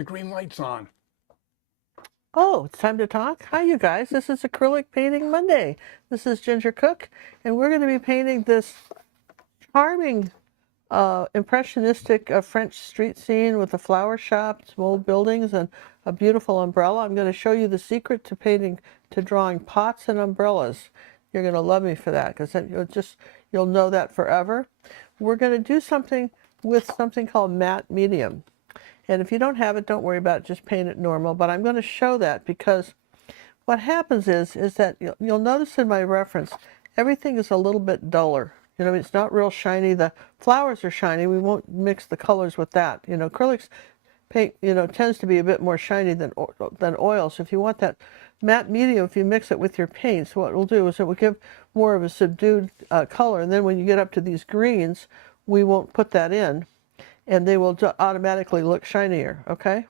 The green light's on. Oh, it's time to talk. Hi, you guys. This is Acrylic Painting Monday. This is Ginger Cook, and we're going to be painting this charming, impressionistic French street scene with a flower shop, some old buildings, and a beautiful umbrella. I'm going to show you the secret to drawing pots and umbrellas. You're going to love me for that because you'll know that forever. We're going to do something with something called matte medium. And if you don't have it, don't worry about it, just paint it normal. But I'm going to show that because what happens is that you'll notice in my reference, everything is a little bit duller. You know, it's not real shiny. The flowers are shiny. We won't mix the colors with that. You know, acrylics paint, tends to be a bit more shiny than oil. So if you want that matte medium, if you mix it with your paints, what it will do is it will give more of a subdued color. And then when you get up to these greens, we won't put that in, and they will automatically look shinier, okay?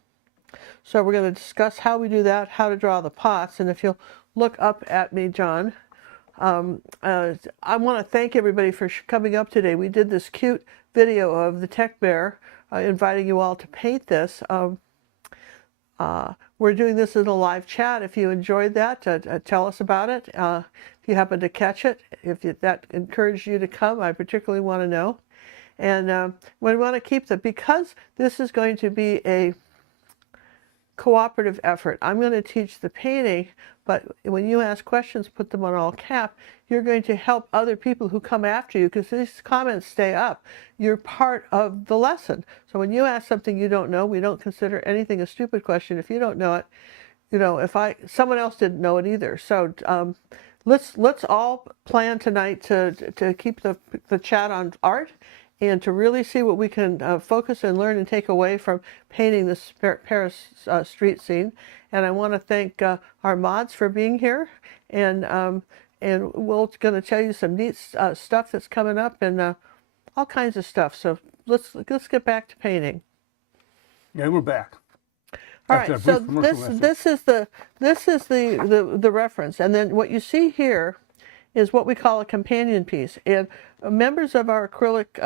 So we're going to discuss how we do that, how to draw the pots, and if you'll look up at me, John, I want to thank everybody for coming up today. We did this cute video of the tech bear inviting you all to paint this. We're doing this in a live chat. If you enjoyed that, tell us about it. If you happen to catch it, that encouraged you to come, I particularly want to know. And we want to keep because this is going to be a cooperative effort. I'm going to teach the painting, but when you ask questions, put them on all cap. You're going to help other people who come after you because these comments stay up. You're part of the lesson. So when you ask something you don't know, we don't consider anything a stupid question. If you don't know it, someone else didn't know it either. So let's all plan tonight to keep the chat on art and to really see what we can focus and learn and take away from painting this Paris street scene. And I want to thank our mods for being here, and we're going to tell you some neat stuff that's coming up and all kinds of stuff. So let's get back to painting. Yeah, we're back. All right, so this is the reference, and then what you see here is what we call a companion piece. And members of our acrylic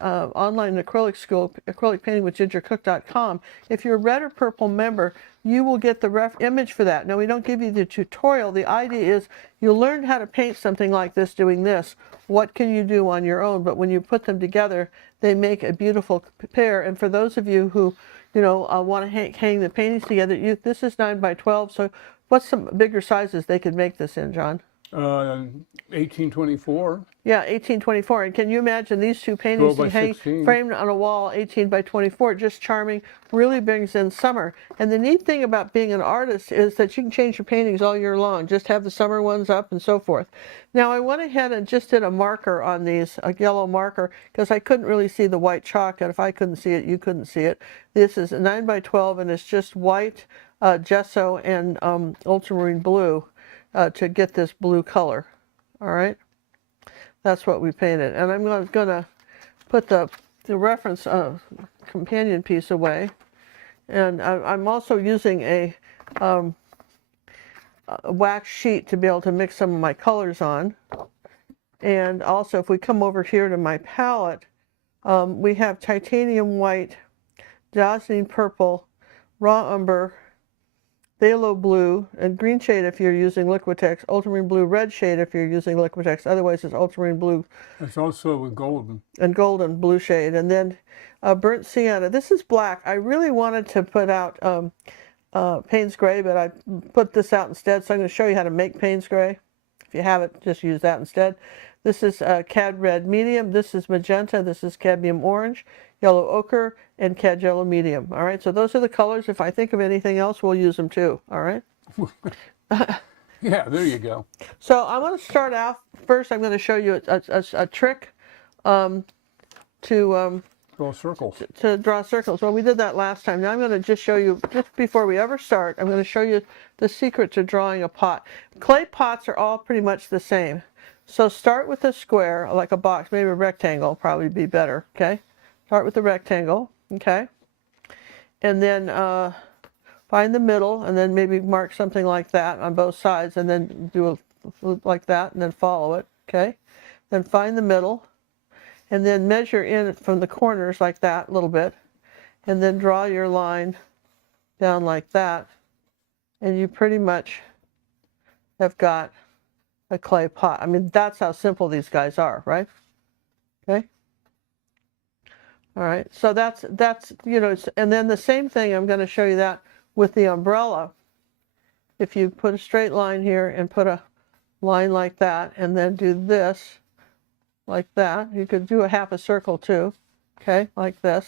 online acrylic school, acrylicpaintingwithgingercook.com, if you're a red or purple member, you will get the image for that. Now, we don't give you the tutorial. The idea is you'll learn how to paint something like this doing this. What can you do on your own? But when you put them together, they make a beautiful pair. And for those of you who want to hang the paintings together, this is 9 by 12. So what's some bigger sizes they could make this in, John? 1824. Yeah, 1824. And can you imagine these two paintings you hang framed on a wall, 18 by 24, just charming, really brings in summer. And the neat thing about being an artist is that you can change your paintings all year long, just have the summer ones up and so forth. Now I went ahead and just did a marker on these, a yellow marker, because I couldn't really see the white chalk, and if I couldn't see it, you couldn't see it. This is a 9 by 12, and it's just white, gesso, and ultramarine blue to get this blue color. All right, that's what we painted, and I'm going to put the reference companion piece away, and I'm also using a wax sheet to be able to mix some of my colors on. And also, if we come over here to my palette, we have titanium white, dazzling purple, raw umber, phthalo blue, and green shade if you're using Liquitex, ultramarine blue, red shade if you're using Liquitex. Otherwise, it's ultramarine blue. It's also with golden. And golden blue shade. And then burnt sienna. This is black. I really wanted to put out Payne's Gray, but I put this out instead. So I'm going to show you how to make Payne's Gray. If you have it, just use that instead. This is Cad Red Medium. This is Magenta. This is Cadmium Orange, Yellow Ochre, and Cad Yellow Medium. All right, so those are the colors. If I think of anything else, we'll use them too. All right? Yeah, there you go. So I want to start out. First, I'm going to show you a trick to draw circles. To draw circles. Well, we did that last time. Now I'm going to just show you, just before we ever start, I'm going to show you the secret to drawing a pot. Clay pots are all pretty much the same. So start with a square, like a box, maybe a rectangle will probably be better, okay? Start with a rectangle, okay? And then find the middle, and then maybe mark something like that on both sides, and then do a loop like that, and then follow it, okay? Then find the middle, and then measure in from the corners like that a little bit, and then draw your line down like that, and you pretty much have got a clay pot. I mean, that's how simple these guys are, right? Okay. All right, so that's you know, and then the same thing, I'm going to show you that with the umbrella. If you put a straight line here and put a line like that, and then do this like that, you could do a half a circle too, okay, like this,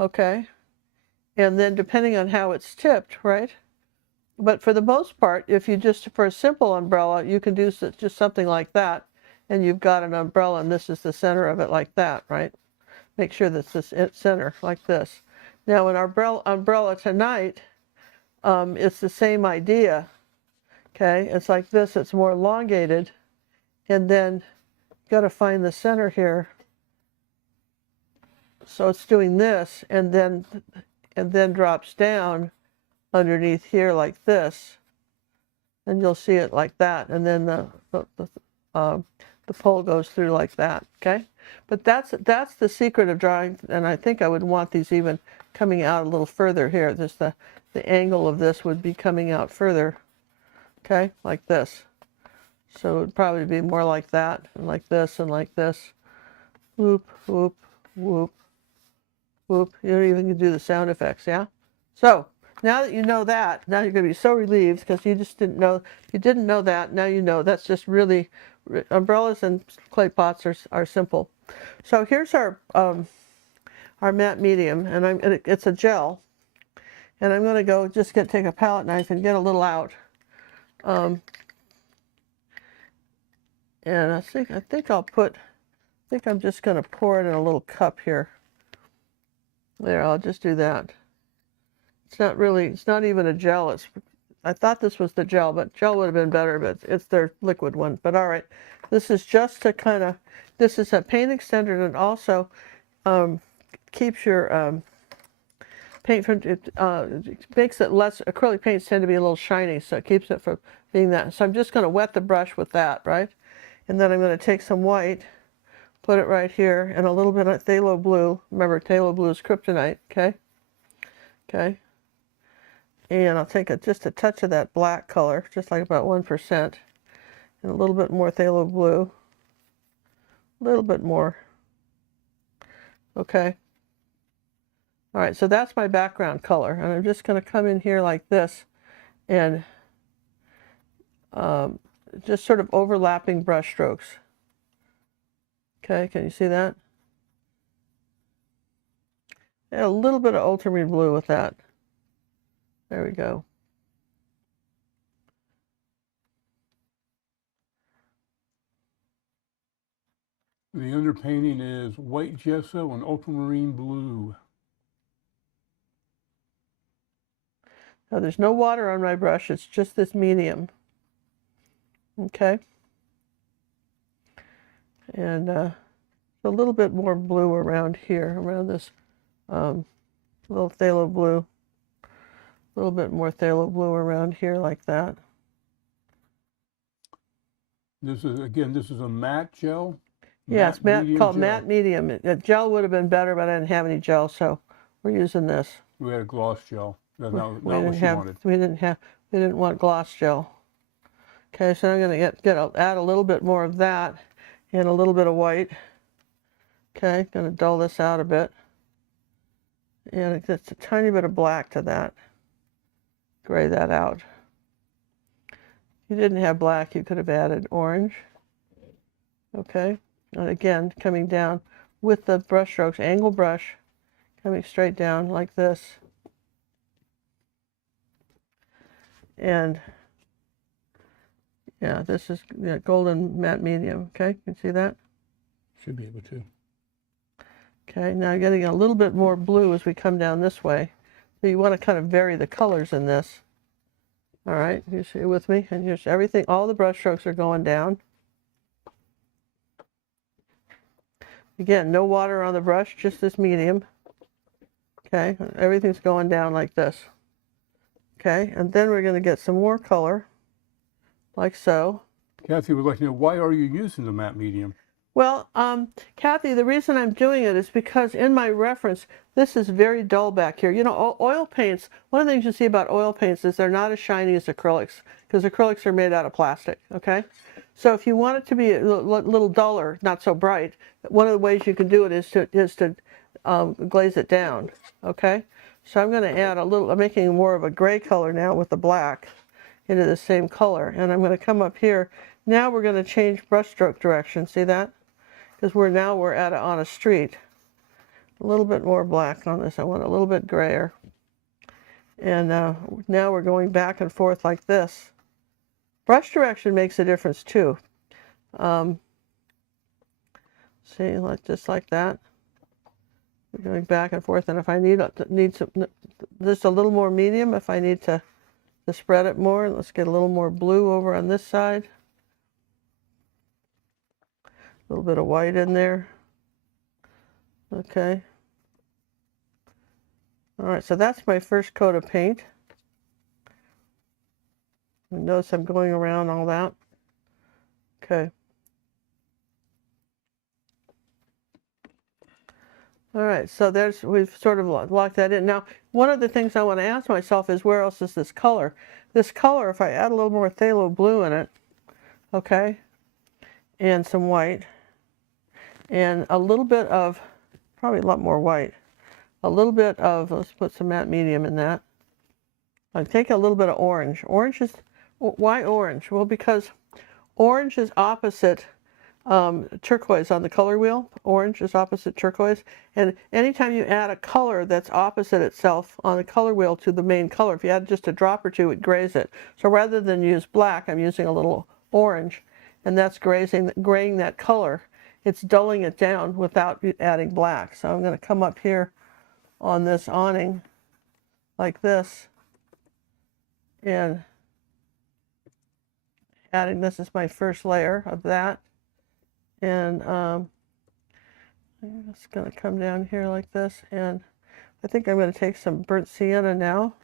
okay, and then depending on how it's tipped, right? But for the most part, if you just, for a simple umbrella, you can do just something like that, and you've got an umbrella, and this is the center of it like that, right? Make sure that's this center like this. Now in our umbrella tonight, it's the same idea, okay? It's like this, it's more elongated, and then you got to find the center here. So it's doing this, and then drops down underneath here like this, and you'll see it like that, and then the pole goes through like that, okay? But that's the secret of drawing, and I think I would want these even coming out a little further here. Just the angle of this would be coming out further, okay, like this. So it would probably be more like that, and like this, and like this. Whoop, whoop, whoop, whoop. You don't even do the sound effects, yeah? So now that you know that, now you're going to be so relieved because you just didn't know. You didn't know that. Now you know. That's just really, umbrellas and clay pots are simple. So here's our matte medium, and it's a gel, and I'm going to go just take a palette knife and get a little out. And I think I'm just going to pour it in a little cup here. There, I'll just do that. It's not even a gel. I thought this was the gel, but gel would have been better, but it's their liquid one. But all right, this is just to kind of, this is a paint extender, and also keeps your paint from, it makes it less, acrylic paints tend to be a little shiny, so it keeps it from being that. So I'm just going to wet the brush with that, right? And then I'm going to take some white, put it right here, and a little bit of phthalo blue. Remember, phthalo blue is kryptonite, okay? Okay. And I'll take just a touch of that black color, just like about 1%, and a little bit more phthalo blue, a little bit more. Okay. All right, so that's my background color, and I'm just going to come in here like this, and just sort of overlapping brush strokes. Okay, can you see that? And a little bit of ultramarine blue with that. There we go. The underpainting is white gesso and ultramarine blue. Now there's no water on my brush, it's just this medium. Okay. And a little bit more blue around here, around this little phthalo blue. A little bit more phthalo blue around here like that. This is a matte gel? Yeah, it's matte, called gel. matte medium. Gel would have been better, but I didn't have any gel, so we're using this. We had a gloss gel. That's not We what she wanted. We didn't want gloss gel. Okay, so I'm going to add a little bit more of that and a little bit of white. Okay, going to dull this out a bit. And just a tiny bit of black to that. Gray that out. If you didn't have black, you could have added orange. Okay, and again, coming down with the brush strokes, angle brush, coming straight down like this. And yeah, this is golden matte medium. Okay, you can see that? Should be able to. Okay, now getting a little bit more blue as we come down this way. So you want to kind of vary the colors in this. All right, you see with me? And just everything, all the brush strokes are going down. Again, no water on the brush, just this medium. Okay, everything's going down like this. Okay, and then we're going to get some more color, like so. Kathy would like to know, why are you using the matte medium? Well, Kathy, the reason I'm doing it is because in my reference, this is very dull back here. You know, oil paints, one of the things you see about oil paints is they're not as shiny as acrylics, because acrylics are made out of plastic, okay? So if you want it to be a little duller, not so bright, one of the ways you can do it is to glaze it down, okay? So I'm going to add a little, I'm making more of a gray color now with the black into the same color, and I'm going to come up here. Now we're going to change brushstroke direction, see that? Because we're on a street. A little bit more black on this. I want a little bit grayer. And now we're going back and forth like this. Brush direction makes a difference too. See, just like that. We're going back and forth. And if I need some, just a little more medium, if I need to spread it more, let's get a little more blue over on this side. A little bit of white in there. Okay. All right, so that's my first coat of paint. Notice I'm going around all that. Okay. All right, so we've sort of locked that in. Now, one of the things I want to ask myself is, where else is this color? This color, if I add a little more phthalo blue in it, okay, and some white, and a little bit of, probably a lot more white, a little bit of, let's put some matte medium in that. I'll take a little bit of orange. Orange is, why orange? Well, because orange is opposite turquoise on the color wheel. Orange is opposite turquoise, and anytime you add a color that's opposite itself on the color wheel to the main color, if you add just a drop or two, it grays it. So rather than use black, I'm using a little orange, and that's graying that color. It's dulling it down without adding black. So I'm going to come up here on this awning like this, and adding, this is my first layer of that. And I'm just going to come down here like this, and I think I'm going to take some burnt sienna now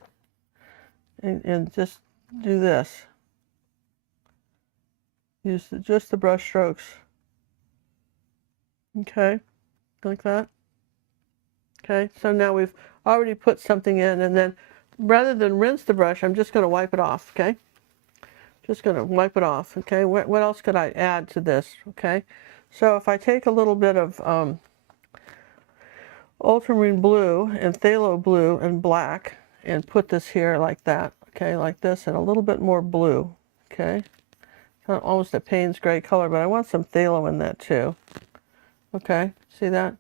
and just do this. Use just the brush strokes. Okay, like that. Okay, so now we've already put something in, and then rather than rinse the brush, I'm just going to wipe it off, okay? Just going to wipe it off, okay? What else could I add to this, okay? So if I take a little bit of ultramarine blue and phthalo blue and black and put this here like that, okay, like this, and a little bit more blue, okay? Almost a Payne's gray color, but I want some phthalo in that too. Okay, see that?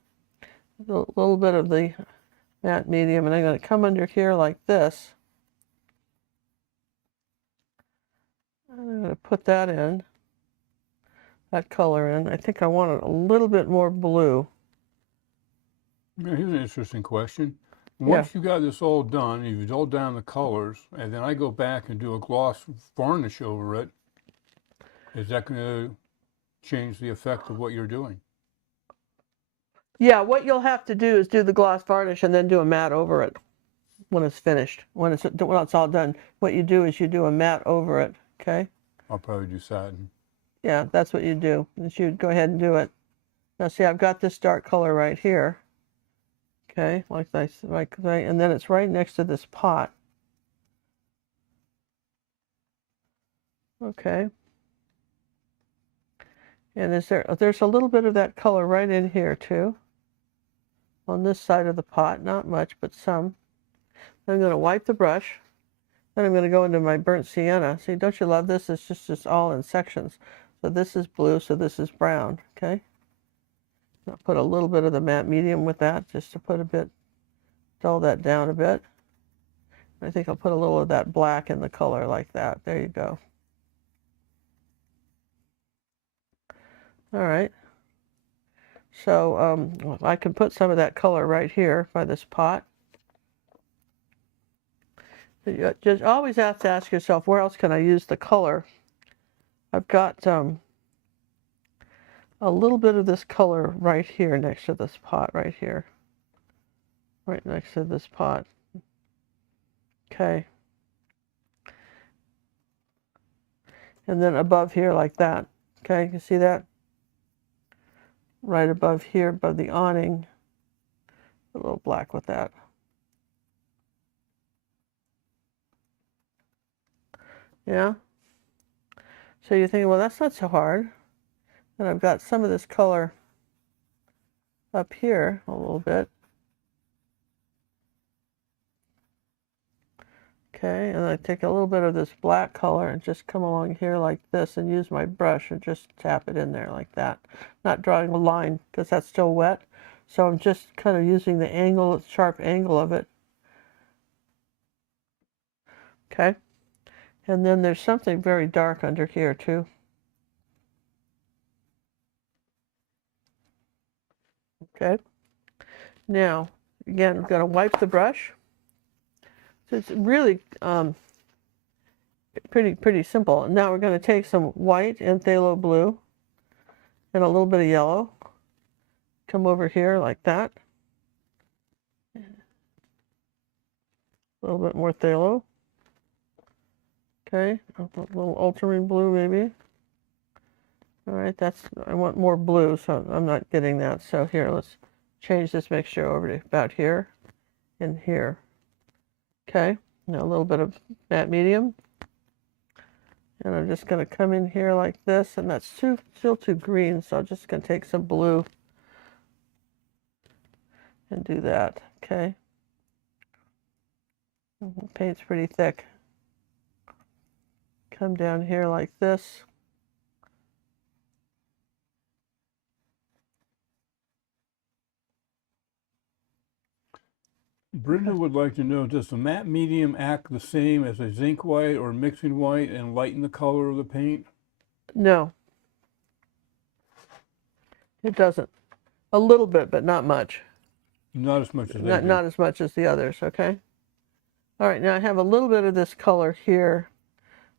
A little bit of the matte medium, and I'm going to come under here like this. And I'm going to put that in, that color in. I think I want it a little bit more blue. Now, here's an interesting question. Yeah. Once you got this all done, you've dulled down the colors, and then I go back and do a gloss varnish over it, is that going to change the effect of what you're doing? Yeah, what you'll have to do is do the gloss varnish and then do a matte over it when it's finished. When it's all done, what you do is you do a matte over it, okay? I'll probably do satin. Yeah, that's what you do. Is you go ahead and do it. Now see, I've got this dark color right here. Okay, like this, right, and then it's right next to this pot. Okay. And there's a little bit of that color right in here too. On this side of the pot, not much, but some. Then I'm going to wipe the brush. Then I'm going to go into my burnt sienna. See, don't you love this? It's just all in sections. So this is blue, so this is brown, okay? I'll put a little bit of the matte medium with that, just to put a bit, dull that down a bit. I think I'll put a little of that black in the color like that. There you go. All right. So I can put some of that color right here by this pot. You just always have to ask yourself, where else can I use the color? I've got a little bit of this color right here next to this pot right here. Right next to this pot. Okay. And then above here like that. Okay, you see that? right above here, above the awning. A little black with that. Yeah. So you're thinking, well, that's not so hard. And I've got some of this color up here a little bit. Okay, and I take a little bit of this black color and just come along here like this and use my brush and just tap it in there like that. Not drawing a line because that's still wet. So I'm just kind of using the angle, sharp angle of it. Okay, and then there's something very dark under here too. Okay, now again, I'm going to wipe the brush. So it's really pretty simple. And now we're going to take some white and phthalo blue and a little bit of yellow. Come over here like that. A little bit more phthalo. Okay, a little ultramarine blue maybe. All right, I want more blue, so I'm not getting that. So here, let's change this mixture over to about here and here. Okay, now a little bit of matte medium. And I'm just going to come in here like this, and that's still too green, so I'm just going to take some blue and do that. Okay. The paint's pretty thick. Come down here like this. Brenda would like to know, does the matte medium act the same as a zinc white or mixing white and lighten the color of the paint? No, it doesn't. A little bit, but not much. Not as much as not as much as the others, okay? All right, now I have a little bit of this color here,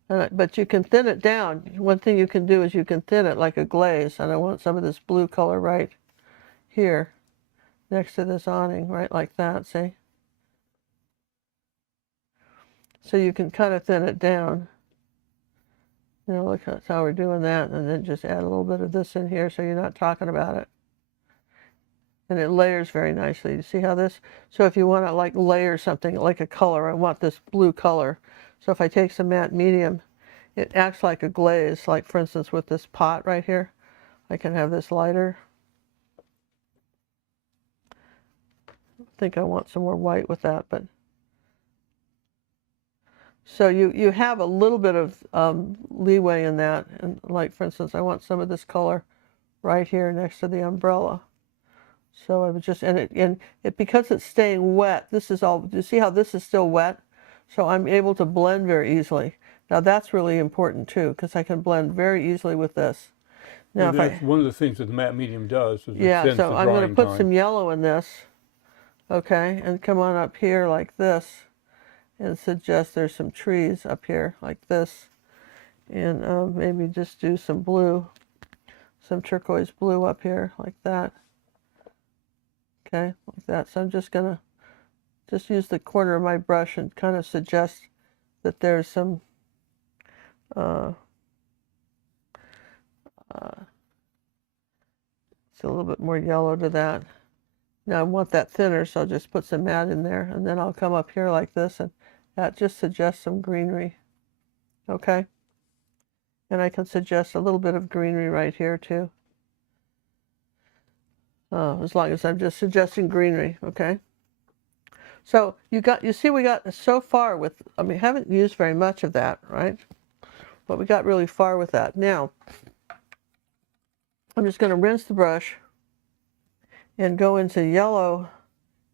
but you can thin it down. One thing you can do is you can thin it like a glaze, and I want some of this blue color right here next to this awning, right like that, see? So you can kind of thin it down. You know, look, that's how we're doing that, and then just add a little bit of this in here so you're not talking about it. And it layers very nicely. You see how this? So if you want to like layer something like a color, I want this blue color. So if I take some matte medium, it acts like a glaze. Like for instance with this pot right here, I can have this lighter. I think I want some more white with that, but so you have a little bit of leeway in that. And like for instance, I want some of this color right here next to the umbrella. So I would just, and it because it's staying wet, this is all, do you see how this is still wet? So I'm able to blend very easily. Now that's really important too, because I can blend very easily with this. Now and that's one of the things that the matte medium does. Is yeah, so I'm going to put some yellow in this, okay, and come on up here like this, and suggest there's some trees up here like this, and maybe just do some blue, some turquoise blue up here like that. Okay, like that. So I'm just going to just use the corner of my brush and kind of suggest that there's some it's a little bit more yellow to that. Now I want that thinner, so I'll just put some matte in there, and then I'll come up here like this, and that just suggests some greenery. Okay? And I can suggest a little bit of greenery right here too. As long as I'm just suggesting greenery, okay? So you see we got so far with, I mean, haven't used very much of that, right? But we got really far with that. Now, I'm just going to rinse the brush and go into yellow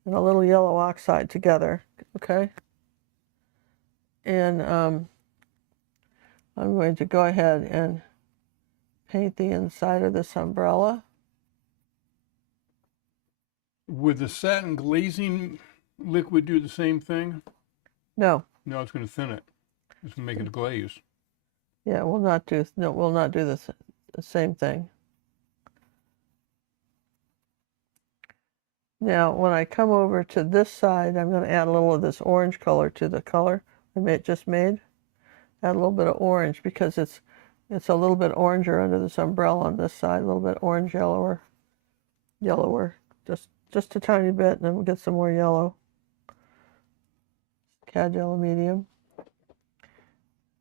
and a little yellow oxide together, okay? And I'm going to go ahead and paint the inside of this umbrella. Would the satin glazing liquid do the same thing? No. No, it's going to thin it. It's going to make it a glaze. Yeah, we'll not do the same thing. Now, when I come over to this side, I'm going to add a little of this orange color to the color I just made. Add a little bit of orange because it's a little bit oranger under this umbrella on this side, a little bit orange yellower. yellower, just a tiny bit, and then we'll get some more yellow. Cad yellow medium.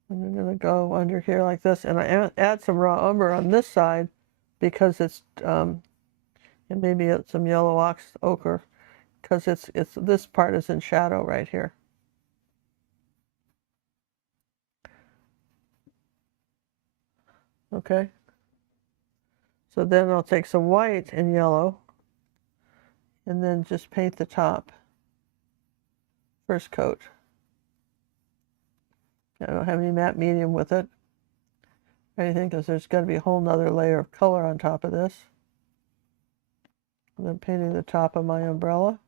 And I'm going to go under here like this, and I add some raw umber on this side because it's and maybe some yellow ochre because it's this part is in shadow right here. Okay. So then I'll take some white and yellow and then just paint the top. First coat. I don't have any matte medium with it or anything because there's got to be a whole nother layer of color on top of this. And then painting the top of my umbrella.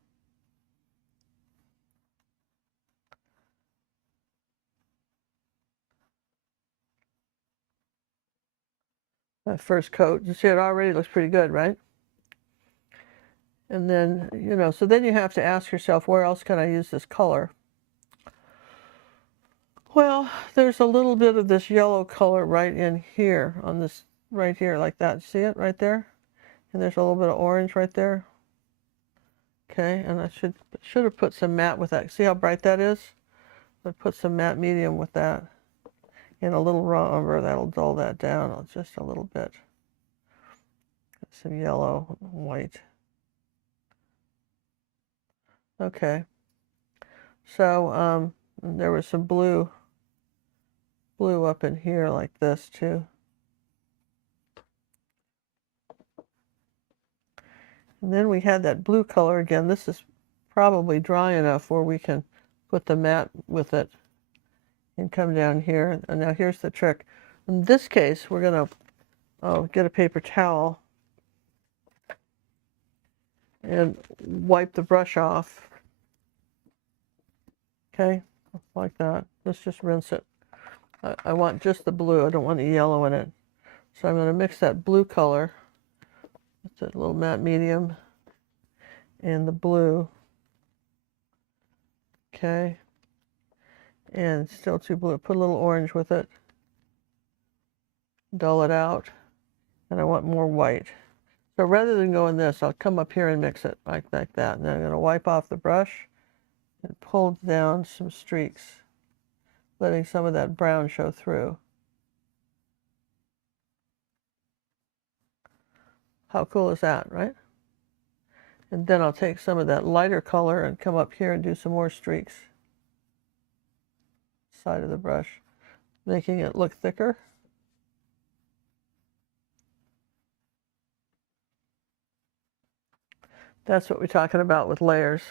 That first coat, you see it already looks pretty good, right? And then, you know, so then you have to ask yourself, where else can I use this color? Well, there's a little bit of this yellow color right in here, on this, right here, like that. See it right there? And there's a little bit of orange right there. Okay, and I should have put some matte with that. See how bright that is? I put some matte medium with that. And a little raw umber, that'll dull that down just a little bit. Some yellow, white. Okay. So there was some blue up in here like this too. And then we had that blue color again. This is probably dry enough where we can put the matte with it and come down here. And now here's the trick. In this case, we're going to get a paper towel and wipe the brush off. Okay, like that. Let's just rinse it. I want just the blue. I don't want any yellow in it. So I'm going to mix that blue color with that little matte medium and the blue. Okay. And still too blue. Put a little orange with it. Dull it out. And I want more white. So rather than go in this, I'll come up here and mix it like that. And then I'm going to wipe off the brush and pull down some streaks, letting some of that brown show through. How cool is that, right? And then I'll take some of that lighter color and come up here and do some more streaks. Side of the brush, making it look thicker. That's what we're talking about with layers.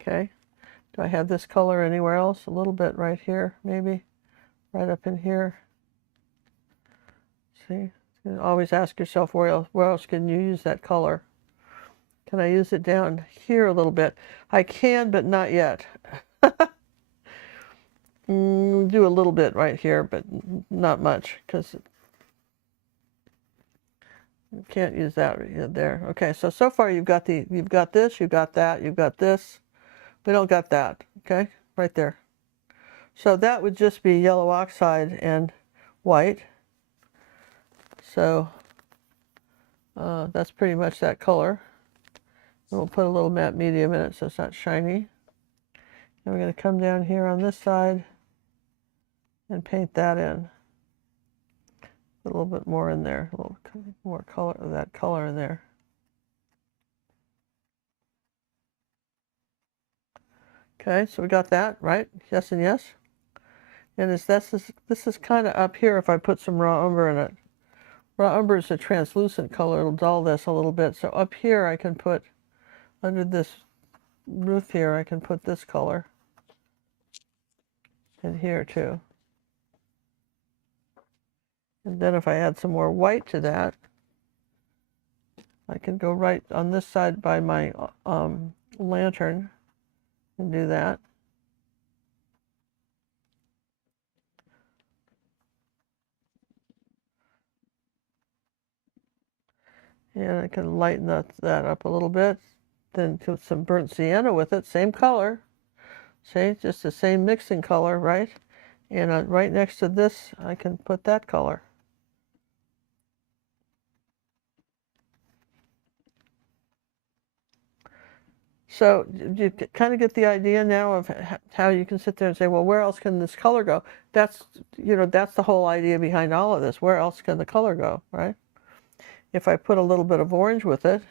Okay. Do I have this color anywhere else? A little bit right here, maybe. Right up in here. See? You always ask yourself where else can you use that color? Can I use it down here a little bit? I can, but not yet. Do a little bit right here, but not much, because you can't use that right there. Okay, so far you've got this, you've got that, you've got this. We don't got that, okay? Right there. So that would just be yellow oxide and white. So that's pretty much that color. And we'll put a little matte medium in it so it's not shiny. And we're going to come down here on this side and paint that in. Put a little bit more in there, a little more color of that color in there. Okay, so we got that, right? Yes and yes. And this is kind of up here if I put some raw umber in it. Raw umber is a translucent color. It'll dull this a little bit. So up here I can put, under this roof here, I can put this color. And here too. And then if I add some more white to that, I can go right on this side by my lantern and do that. And I can lighten that up a little bit. Then put some burnt sienna with it, same color. See, just the same mixing color, right? And right next to this, I can put that color. So you kind of get the idea now of how you can sit there and say, well, where else can this color go? That's, that's the whole idea behind all of this. Where else can the color go, right? If I put a little bit of orange with it,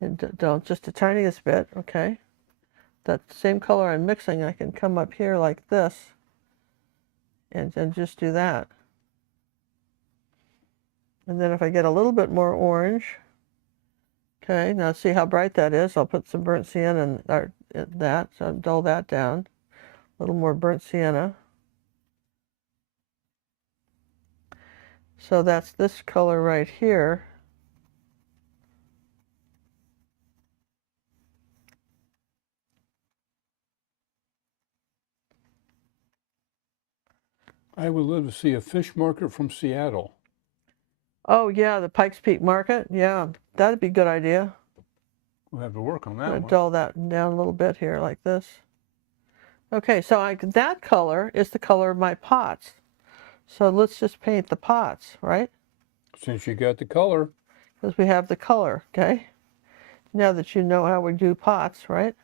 and don't just the tiniest bit, okay? That same color I'm mixing, I can come up here like this and just do that. And then if I get a little bit more orange, okay, now see how bright that is. I'll put some burnt sienna in that, so I'll dull that down. A little more burnt sienna. So that's this color right here. I would love to see a fish market from Seattle. Oh yeah, the Pikes Peak Market. Yeah, that'd be a good idea. We'll have to work on that I'm one. gonna dull that down a little bit here like this. Okay, so that color is the color of my pots. So let's just paint the pots, right? Since you got the color. Because we have the color, okay? Now that you know how we do pots, right?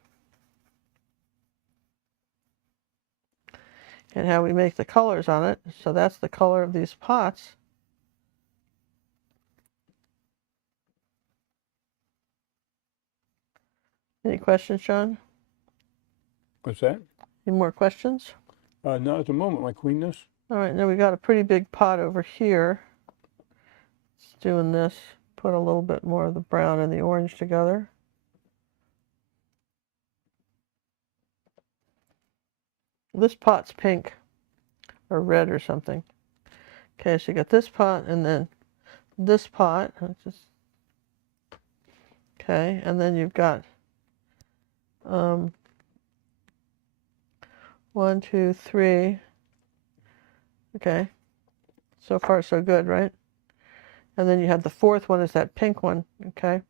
And how we make the colors on it. So that's the color of these pots. Any questions, John? What's that? Any more questions? Not at the moment, my queenness. All right, now we got a pretty big pot over here. It's doing this. Put a little bit more of the brown and the orange together. This pot's pink or red or something. Okay, so you got this pot and then this pot. Okay, and then you've got 1, 2, 3. Okay, so far so good, right? And then you have the fourth one is that pink one, okay?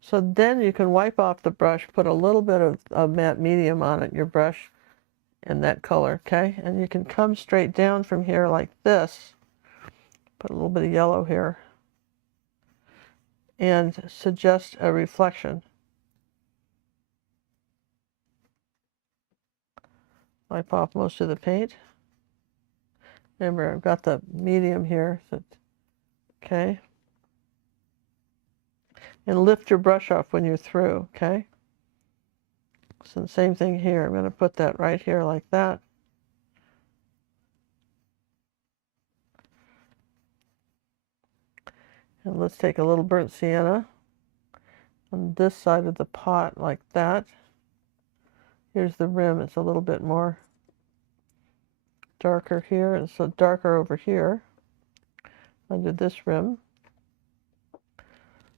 So then you can wipe off the brush, put a little bit of matte medium on it, your brush, in that color, okay? And you can come straight down from here like this, put a little bit of yellow here, and suggest a reflection. Wipe off most of the paint. Remember, I've got the medium here, so okay? And lift your brush off when you're through, okay? So the same thing here. I'm going to put that right here like that. And let's take a little burnt sienna on this side of the pot like that. Here's the rim. It's a little bit more darker here, and so darker over here under this rim.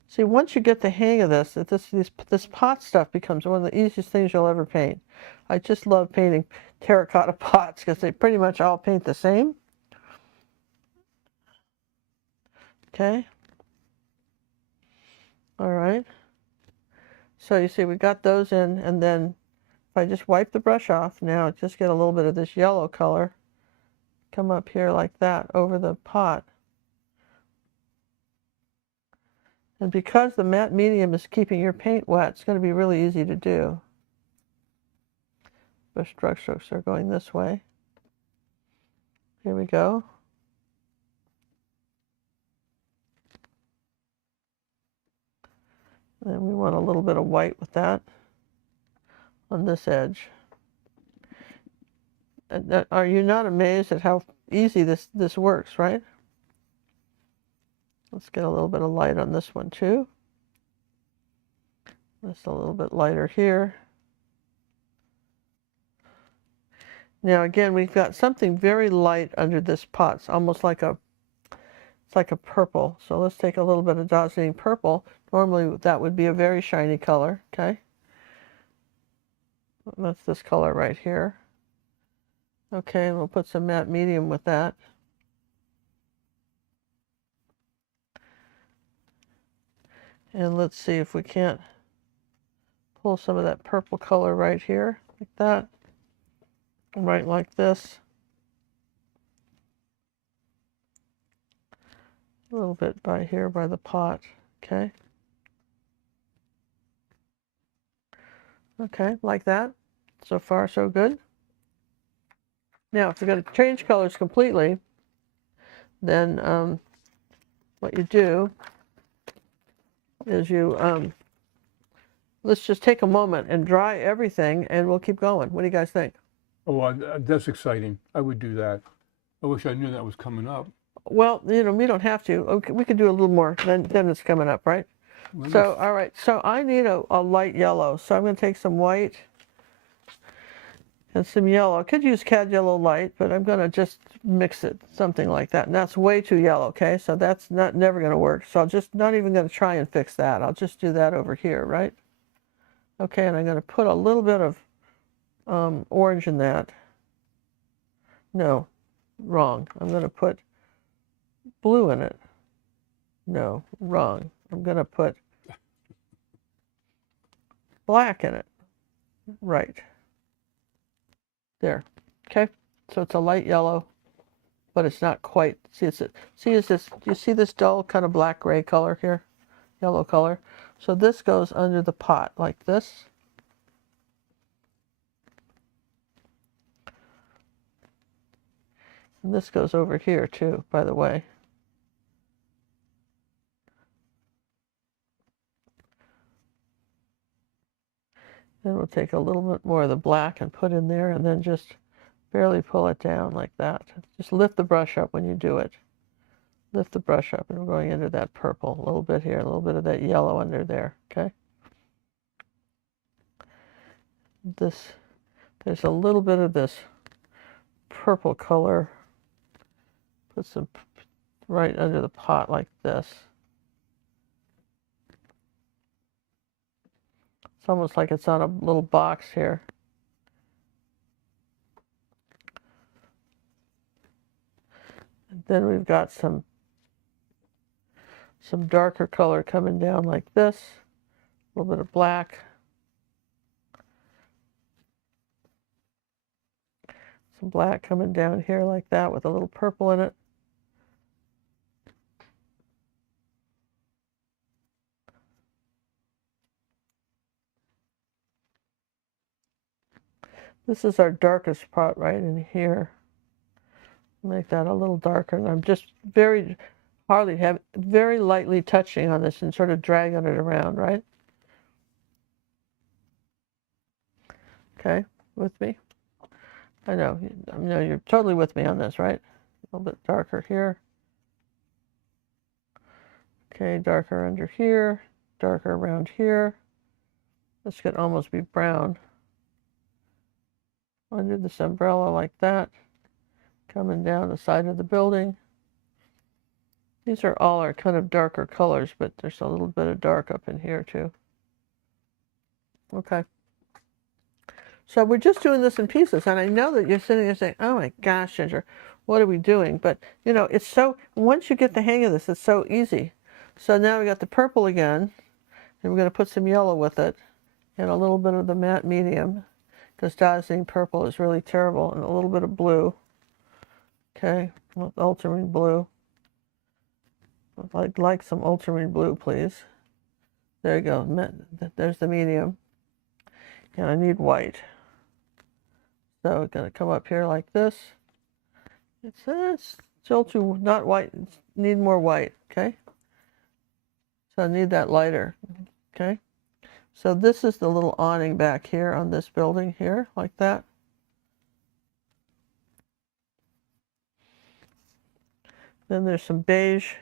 See, once you get the hang of this, this pot stuff becomes one of the easiest things you'll ever paint. I just love painting terracotta pots because they pretty much all paint the same. Okay. All right. So you see we got those in, and then if I just wipe the brush off now, just get a little bit of this yellow color, come up here like that over the pot. And because the matte medium is keeping your paint wet, it's going to be really easy to do. Brush strokes are going this way. Here we go. And we want a little bit of white with that on this edge. And are you not amazed at how easy this works, right? Let's get a little bit of light on this one too. Just a little bit lighter here. Now again, we've got something very light under this pot. It's almost like it's like a purple. So let's take a little bit of Darkening purple. Normally that would be a very shiny color, okay? That's this color right here. Okay, and we'll put some matte medium with that. And let's see if we can't pull some of that purple color right here, like that. Right like this. A little bit by here by the pot, okay? Okay, like that. So far, so good. Now, if you're going to change colors completely, then what you do is let's just take a moment and dry everything, and we'll keep going. What do you guys think? Oh, that's exciting. I would do that. I wish I knew that was coming up. Well, we don't have to. Okay, we can do a little more. Then it's coming up, right? So, all right. So I need a light yellow. So I'm going to take some white and some yellow. I could use cad yellow light, but I'm going to just mix it, something like that. And that's way too yellow, okay? So that's never going to work. So I'll just not even going to try and fix that. I'll just do that over here, right? Okay, and I'm going to put a little bit of orange in that. No, wrong. I'm going to put blue in it. No, wrong. I'm going to put black in it. Right. There. Okay. So it's a light yellow, but it's not quite. See, do you see this dull kind of black gray color here? Yellow color. So this goes under the pot like this. And this goes over here too, by the way. Then we'll take a little bit more of the black and put in there, and then just barely pull it down like that. Just lift the brush up when you do it. Lift the brush up, and we're going into that purple. A little bit here, a little bit of that yellow under there, okay? There's a little bit of this purple color. Put some right under the pot like this. It's almost like it's on a little box here. And then we've got some darker color coming down like this. A little bit of black. Some black coming down here like that with a little purple in it. This is our darkest part right in here. Make that a little darker. And I'm just very lightly touching on this and sort of dragging it around, right? Okay, with me? I know you're totally with me on this, right? A little bit darker here. Okay, darker under here, darker around here. This could almost be brown. Under this umbrella like that. Coming down the side of the building. These are all our kind of darker colors, but there's a little bit of dark up in here too. Okay. So we're just doing this in pieces, and I know that you're sitting there saying, oh my gosh, Ginger, what are we doing? But, it's so, once you get the hang of this, it's so easy. So now we got the purple again, and we're going to put some yellow with it, and a little bit of the matte medium, because dazzling purple is really terrible, and a little bit of blue. Okay, ultramarine blue. I'd like some ultramarine blue, please. There you go. There's the medium. And I need white. So it's going to come up here like this. It's still too, not white. Need more white, okay? So I need that lighter, okay? So this is the little awning back here on this building here, like that. Then there's some beige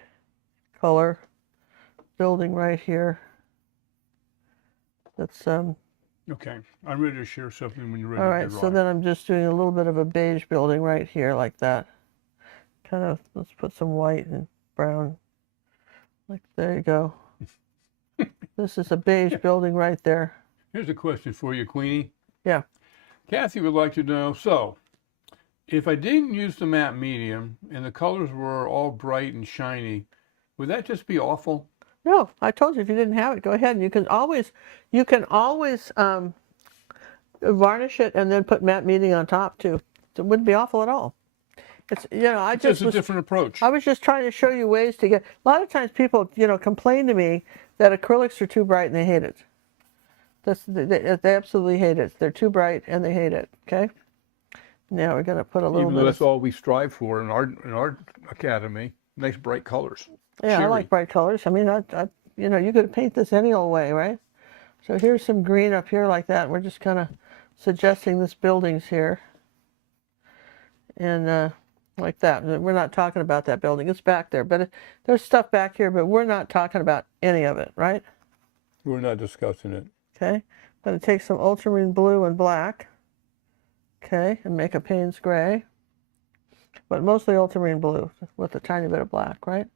color building right here. That's Okay, I'm ready to share something when you're ready. All right, so then I'm just doing a little bit of a beige building right here like that. Kind of, let's put some white and brown. Like, there you go. This is a beige building right there. Here's a question for you, Queenie. Yeah. Kathy would like to know, so, if I didn't use the matte medium and the colors were all bright and shiny, would that just be awful? No, I told you if you didn't have it, go ahead, and you can always varnish it and then put matte medium on top too. It wouldn't be awful at all. It's It's just a different approach. I was just trying to show you ways to get. A lot of times people complain to me that acrylics are too bright and they hate it. They absolutely hate it. They're too bright and they hate it. Okay. Now we're going to put a little Even bit though of, that's all we strive for in our academy, nice bright colors. yeah, I Cheery. like bright colors. I mean, you could paint this any old way, right? So here's some green up here like that. We're just kind of suggesting this building's here. And like that. We're not talking about that building. It's back there. But there's stuff back here, but we're not talking about any of it, right? We're not discussing it. Okay. I'm going to take some ultramarine blue and black. Okay. And make a Payne's gray. But mostly ultramarine blue with a tiny bit of black, right?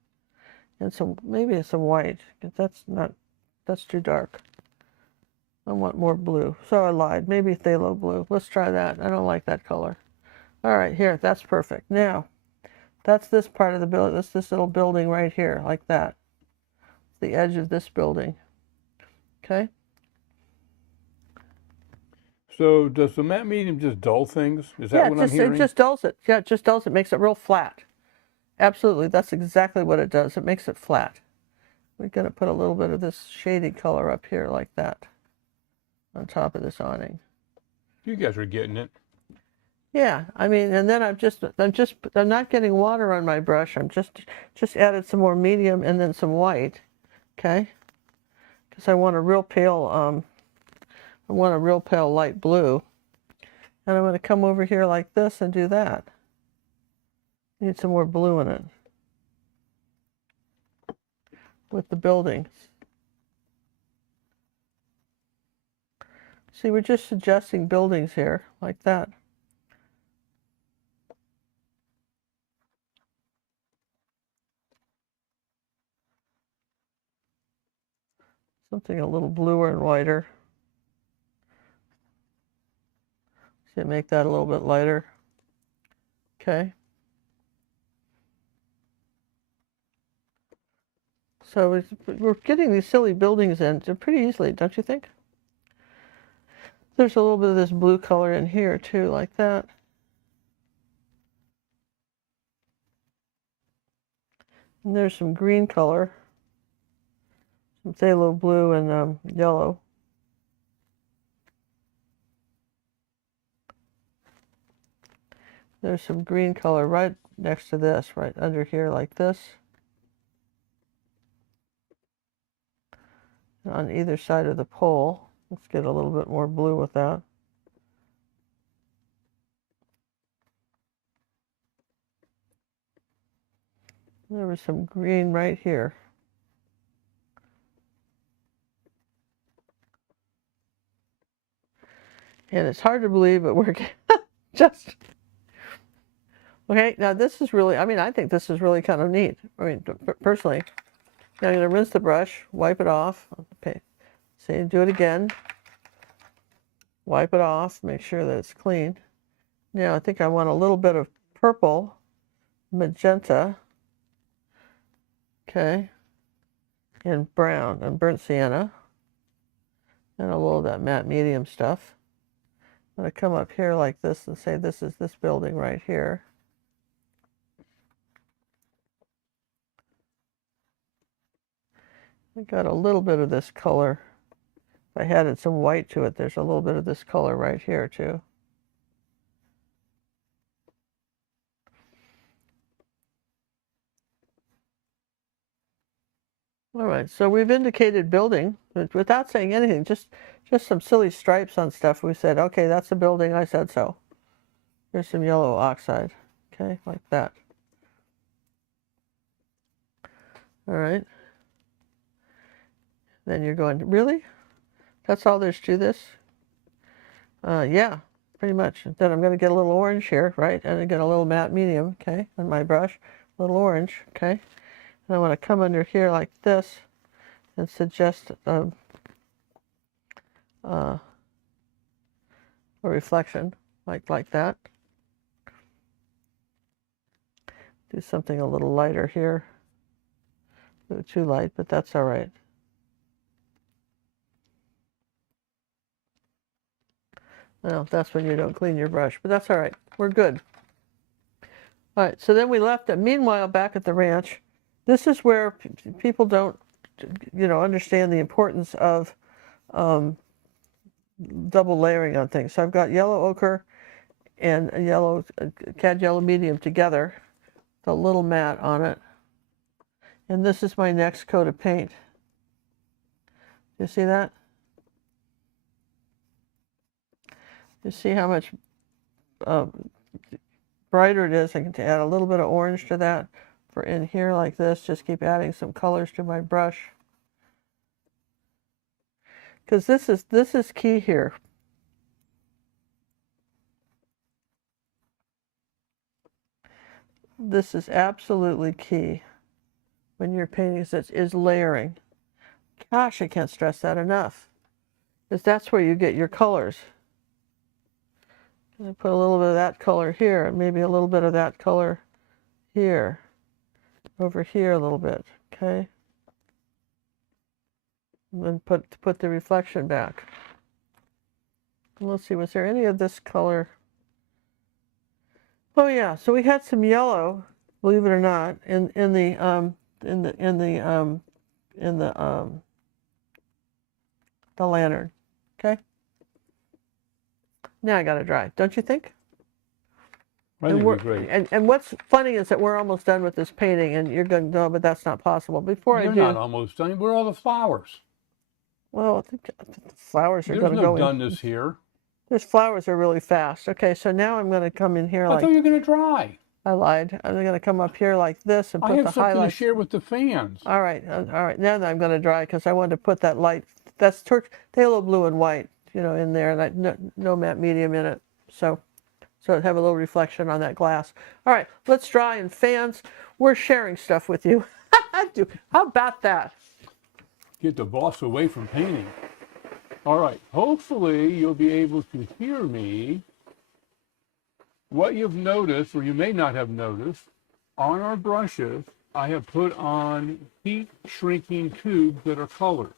And maybe some white. That's too dark. I want more blue. So I lied. Maybe phthalo blue. Let's try that. I don't like that color. All right, here. That's perfect. Now, that's this part of the building. That's this little building right here, like that. The edge of this building. Okay? So does the matte medium just dull things? Is that what I'm hearing? It just dulls it. Yeah, it just dulls it. Makes it real flat. Absolutely. That's exactly what it does. It makes it flat. We're going to put a little bit of this shady color up here like that on top of this awning. You guys are getting it. Yeah, I mean, and then I'm not getting water on my brush. I'm just added some more medium and then some white, okay? Because I want a real pale light blue. And I'm going to come over here like this and do that. Need some more blue in it with the buildings. See, we're just suggesting buildings here like that. Something a little bluer and whiter. See, make that a little bit lighter. Okay. So we're getting these silly buildings in pretty easily, don't you think? There's a little bit of this blue color in here too, like that. And there's some green color, some phthalo blue and yellow. There's some green color right next to this, right under here like this. And on either side of the pole. Let's get a little bit more blue with that. There was some green right here. And it's hard to believe, but we're just... Okay, now this is really, I mean, I think this is really kind of neat. I mean, personally. Now I'm going to rinse the brush, wipe it off. Okay, see, do it again. Wipe it off, make sure that it's clean. Now I think I want a little bit of purple, magenta, okay, and brown, and burnt sienna, and a little of that matte medium stuff. I'm going to come up here like this and say this is this building right here. I got a little bit of this color. If I added some white to it, there's a little bit of this color right here too. All right, so we've indicated building without saying anything, just some silly stripes on stuff. We said, okay, that's a building, I said so. Here's some yellow oxide, okay, like that. All right. Then you're going, really? That's all there's to this? Yeah, pretty much. Then I'm going to get a little orange here, right? And I get a little matte medium, okay, on my brush. A little orange, okay? And I want to come under here like this and suggest a reflection, like that. Do something a little lighter here. Too light, but that's all right. Well, that's when you don't clean your brush, but that's all right. We're good. All right, so then we left it. Meanwhile, back at the ranch, this is where people don't, understand the importance of double layering on things. So I've got yellow ochre and a yellow cad yellow medium together, the little matte on it. And this is my next coat of paint. You see that? You see how much brighter it is? I can add a little bit of orange to that for in here like this. Just keep adding some colors to my brush. Because this is key here. This is absolutely key when you're painting, is layering. Gosh, I can't stress that enough. Because that's where you get your colors. I put a little bit of that color here, and maybe a little bit of that color here, over here a little bit, okay? And then put the reflection back. And let's see, was there any of this color? Oh yeah, so we had some yellow, believe it or not, in the lantern. Okay. Now I got to dry, don't you think? I think it'd be great. And what's funny is that we're almost done with this painting, and you're going, no, but that's not possible. Before I do, You're not almost done. Where are all the flowers? well, I think the flowers are There's going to no go doneness here. Those flowers are really fast. Okay, so now I'm going to come in here I like, thought you were going to dry. I lied. I'm going to come up here like this and I put have the something to highlights. share with the fans. All right. Now I'm going to dry because I wanted to put that light, that's phthalo blue and white, in there, and no matte medium in it. So it have a little reflection on that glass. All right, let's dry. And fans, we're sharing stuff with you. How about that? Get the boss away from painting. All right, hopefully you'll be able to hear me. What you've noticed, or you may not have noticed, on our brushes, I have put on heat shrinking tubes that are colored.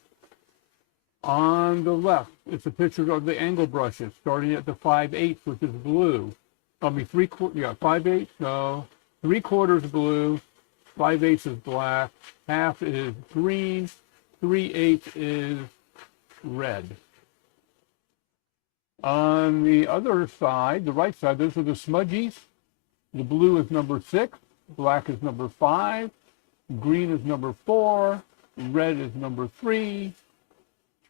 On the left, it's a picture of the angle brushes, starting at the 5/8, which is blue. I mean, 5/8, no, 3/4 blue, 5/8 is black, half is green, 3/8 is red. On the other side, the right side, those are the smudgies. The blue is number 6, black is number 5, green is number 4, red is number 3,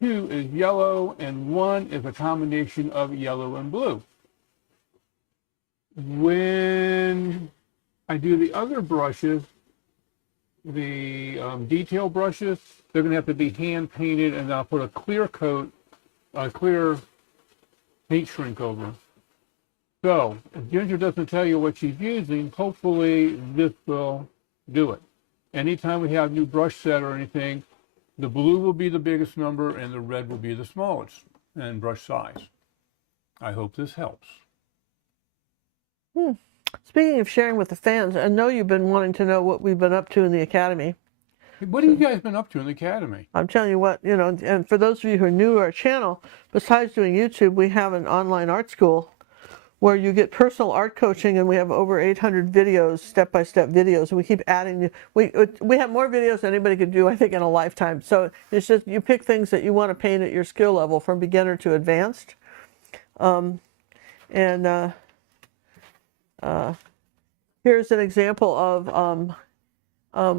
2 is yellow, and 1 is a combination of yellow and blue. When I do the other brushes, the detail brushes, they're going to have to be hand painted, and I'll put a clear coat, a clear paint shrink over. So if Ginger doesn't tell you what she's using, hopefully this will do it. Anytime we have new brush set or anything, the blue will be the biggest number and the red will be the smallest in brush size. I hope this helps. Speaking of sharing with the fans, I know you've been wanting to know what we've been up to in the Academy. What have you guys been up to in the Academy? I'm telling you what, and for those of you who are new to our channel, besides doing YouTube, we have an online art school where you get personal art coaching, and we have over 800 videos, step-by-step videos, and we keep adding. We have more videos than anybody could do, I think, in a lifetime. So it's just, you pick things that you want to paint at your skill level from beginner to advanced. Here's an example of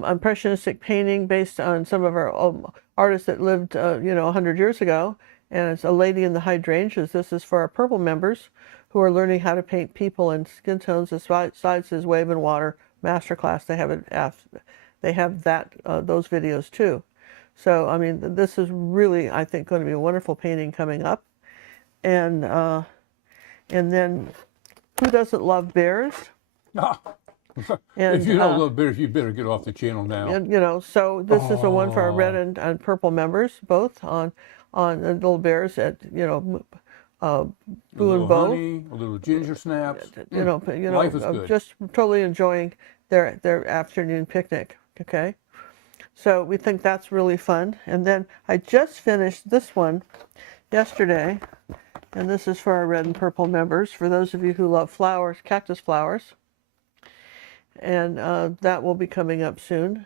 impressionistic painting based on some of our artists that lived 100 years ago, and it's a lady in the hydrangeas. This is for our purple members who are learning how to paint people in skin tones. The side says wave and water masterclass. They have those videos too. So I mean, this is really, I think, going to be a wonderful painting coming up. And then, who doesn't love bears? If you don't love bears, you better get off the channel now. And so this is the one for our red and purple members, both on the little bears at Boo and Bo. Honey, a little ginger snaps. Life is good. Just totally enjoying their afternoon picnic. Okay, so we think that's really fun. And then I just finished this one yesterday, and this is for our red and purple members. For those of you who love flowers, cactus flowers. And that will be coming up soon.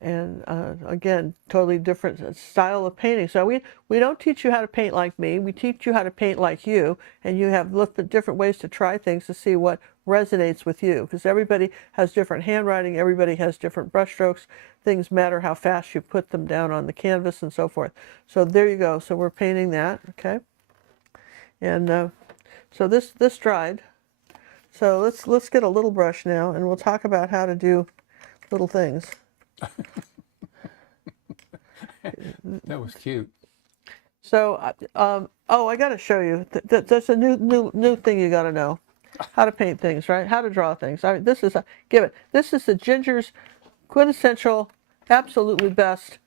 And again, totally different style of painting. So we don't teach you how to paint like me. We teach you how to paint like you, and you have looked at different ways to try things to see what resonates with you. Because everybody has different handwriting, everybody has different brushstrokes. Things matter how fast you put them down on the canvas and so forth. So there you go. So we're painting that, okay? And so this dried. So let's get a little brush now, and we'll talk about how to do little things. That was cute. So, oh, I got to show you. There's a new thing you got to know. How to paint things, right? How to draw things. I mean, this is This is the Ginger's quintessential, absolutely best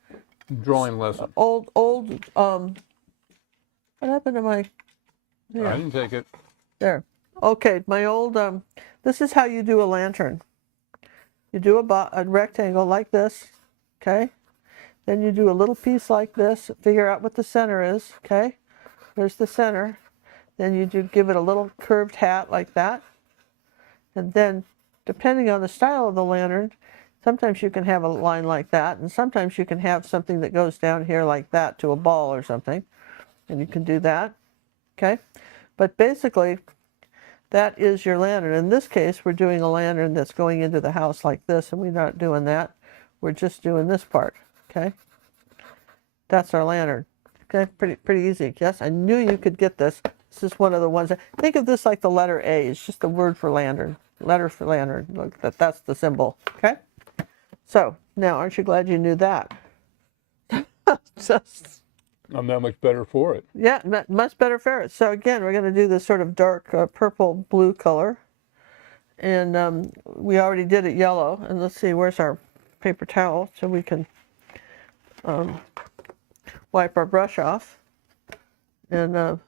Drawing lesson. old. What happened to my? There. I didn't take it. There. Okay, my old. This is how you do a lantern. You do a rectangle like this, okay? Then you do a little piece like this, figure out what the center is, okay? There's the center. Then you do give it a little curved hat like that. And then, depending on the style of the lantern, sometimes you can have a line like that, and sometimes you can have something that goes down here like that to a ball or something. And you can do that, okay? But basically, that is your lantern. In this case, we're doing a lantern that's going into the house like this, and we're not doing that. We're just doing this part, okay? That's our lantern. Okay, pretty easy. Yes, I knew you could get this. This is one of the ones. Think of this like the letter A. It's just the word for lantern. Letter for lantern. Look, that's the symbol. Okay? So, now, aren't you glad you knew that? Just, I'm that much better for it. yeah, much better for it. So again, we're going to do this sort of dark purple blue color. And we already did it yellow. And let's see, where's our paper towel so we can wipe our brush off. And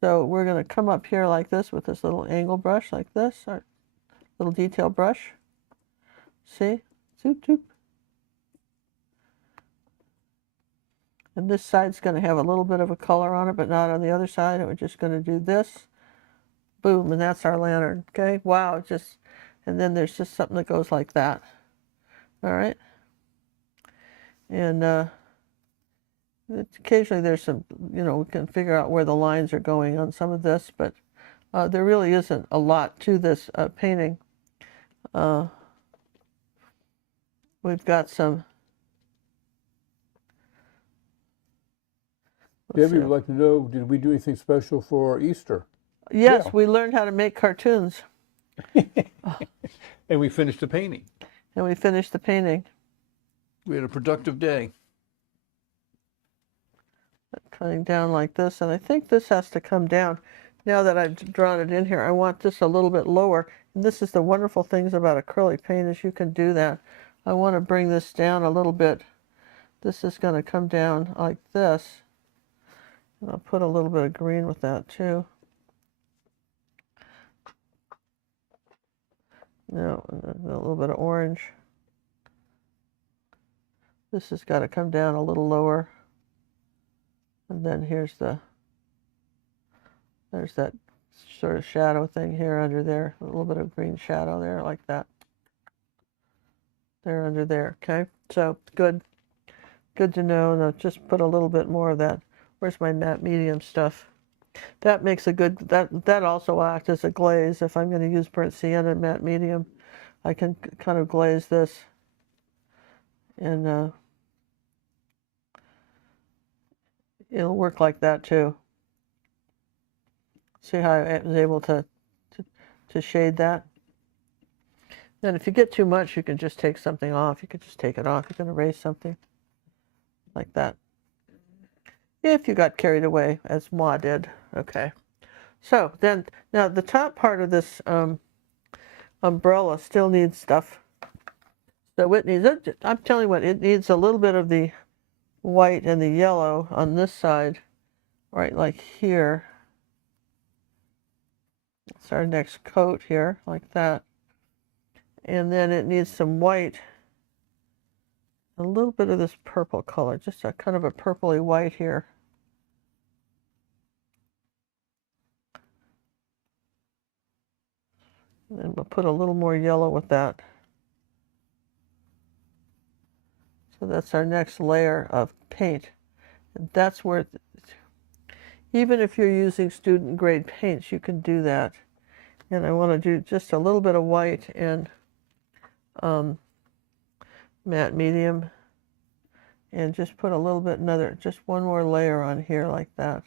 so we're going to come up here like this with this little angle brush like this, our little detail brush. See? Zoop, zoop. And this side's going to have a little bit of a color on it, but not on the other side. And we're just going to do this. Boom, and that's our lantern. Okay? Wow, just, and then there's just something that goes like that. All right? And occasionally there's some, we can figure out where the lines are going on some of this, but there really isn't a lot to this painting. We've got some. Debbie would like to know, did we do anything special for Easter? Yes, Yeah. we learned how to make cartoons. And we finished the painting. And we finished the painting. We had a productive day. Cutting down like this, and I think this has to come down. Now that I've drawn it in here, I want this a little bit lower. And this is the wonderful things about acrylic paint is you can do that. I want to bring this down a little bit. This is going to come down like this. And I'll put a little bit of green with that too. No, a little bit of orange. This has got to come down a little lower. And then there's that sort of shadow thing here under there, a little bit of green shadow there like that. There under there, okay? So good to know. Now just put a little bit more of that. Where's my matte medium stuff? That makes a good, that also acts as a glaze. If I'm going to use burnt sienna and matte medium, I can kind of glaze this. And it'll work like that too. See how I was able to shade that? Then if you get too much, you can just take something off. You could just take it off. You can erase something like that. If you got carried away, as Ma did. Okay. So then, now the top part of this umbrella still needs stuff. So it needs, I'm telling you what, it needs a little bit of the white and the yellow on this side, right like here. It's our next coat here, like that. And then it needs some white, a little bit of this purple color, just a kind of a purpley white here. And we'll put a little more yellow with that. So that's our next layer of paint. And that's where, even if you're using student grade paints, you can do that. And I want to do just a little bit of white and matte medium, and just put a little bit, just one more layer on here like that.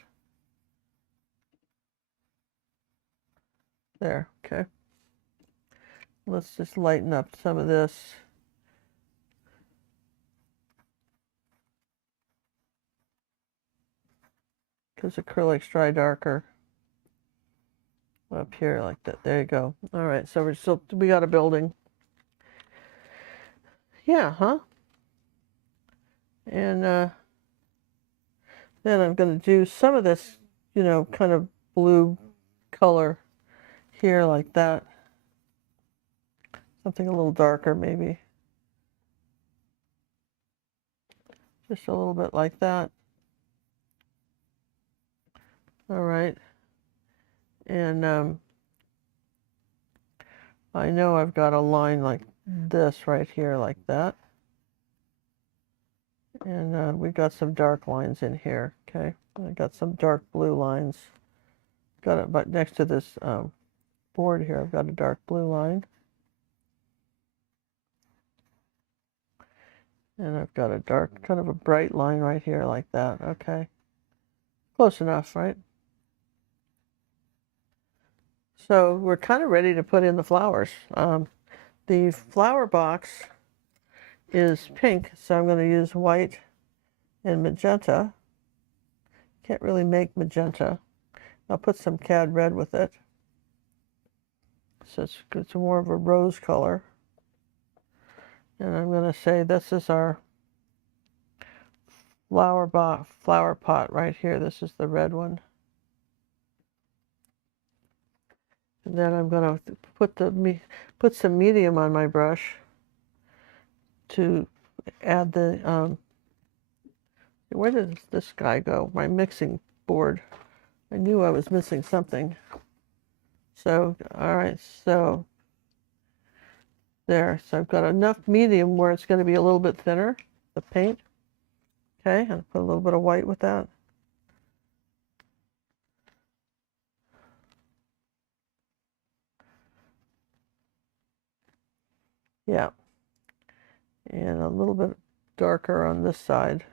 There, okay. Let's just lighten up some of this. Because acrylics dry darker up here like that. There you go. All right, so we got a building. Yeah, huh? And then I'm going to do some of this, kind of blue color here like that. Something a little darker maybe. Just a little bit like that. All right. And I know I've got a line like this right here like that. And we got some dark lines in here, okay? I got some dark blue lines. Got it, but next to this board here, I've got a dark blue line. And I've got a dark, kind of a bright line right here like that, okay? Close enough, right? So we're kind of ready to put in the flowers. The flower box is pink, so I'm going to use white and magenta. Can't really make magenta. I'll put some cad red with it. So it's more of a rose color. And I'm going to say this is our flower pot right here. This is the red one. And then I'm going to put some medium on my brush to add the, where did this guy go? My mixing board. I knew I was missing something. So, all right, so there. So I've got enough medium where it's going to be a little bit thinner, the paint. Okay, and put a little bit of white with that. Yeah. And a little bit darker on this side.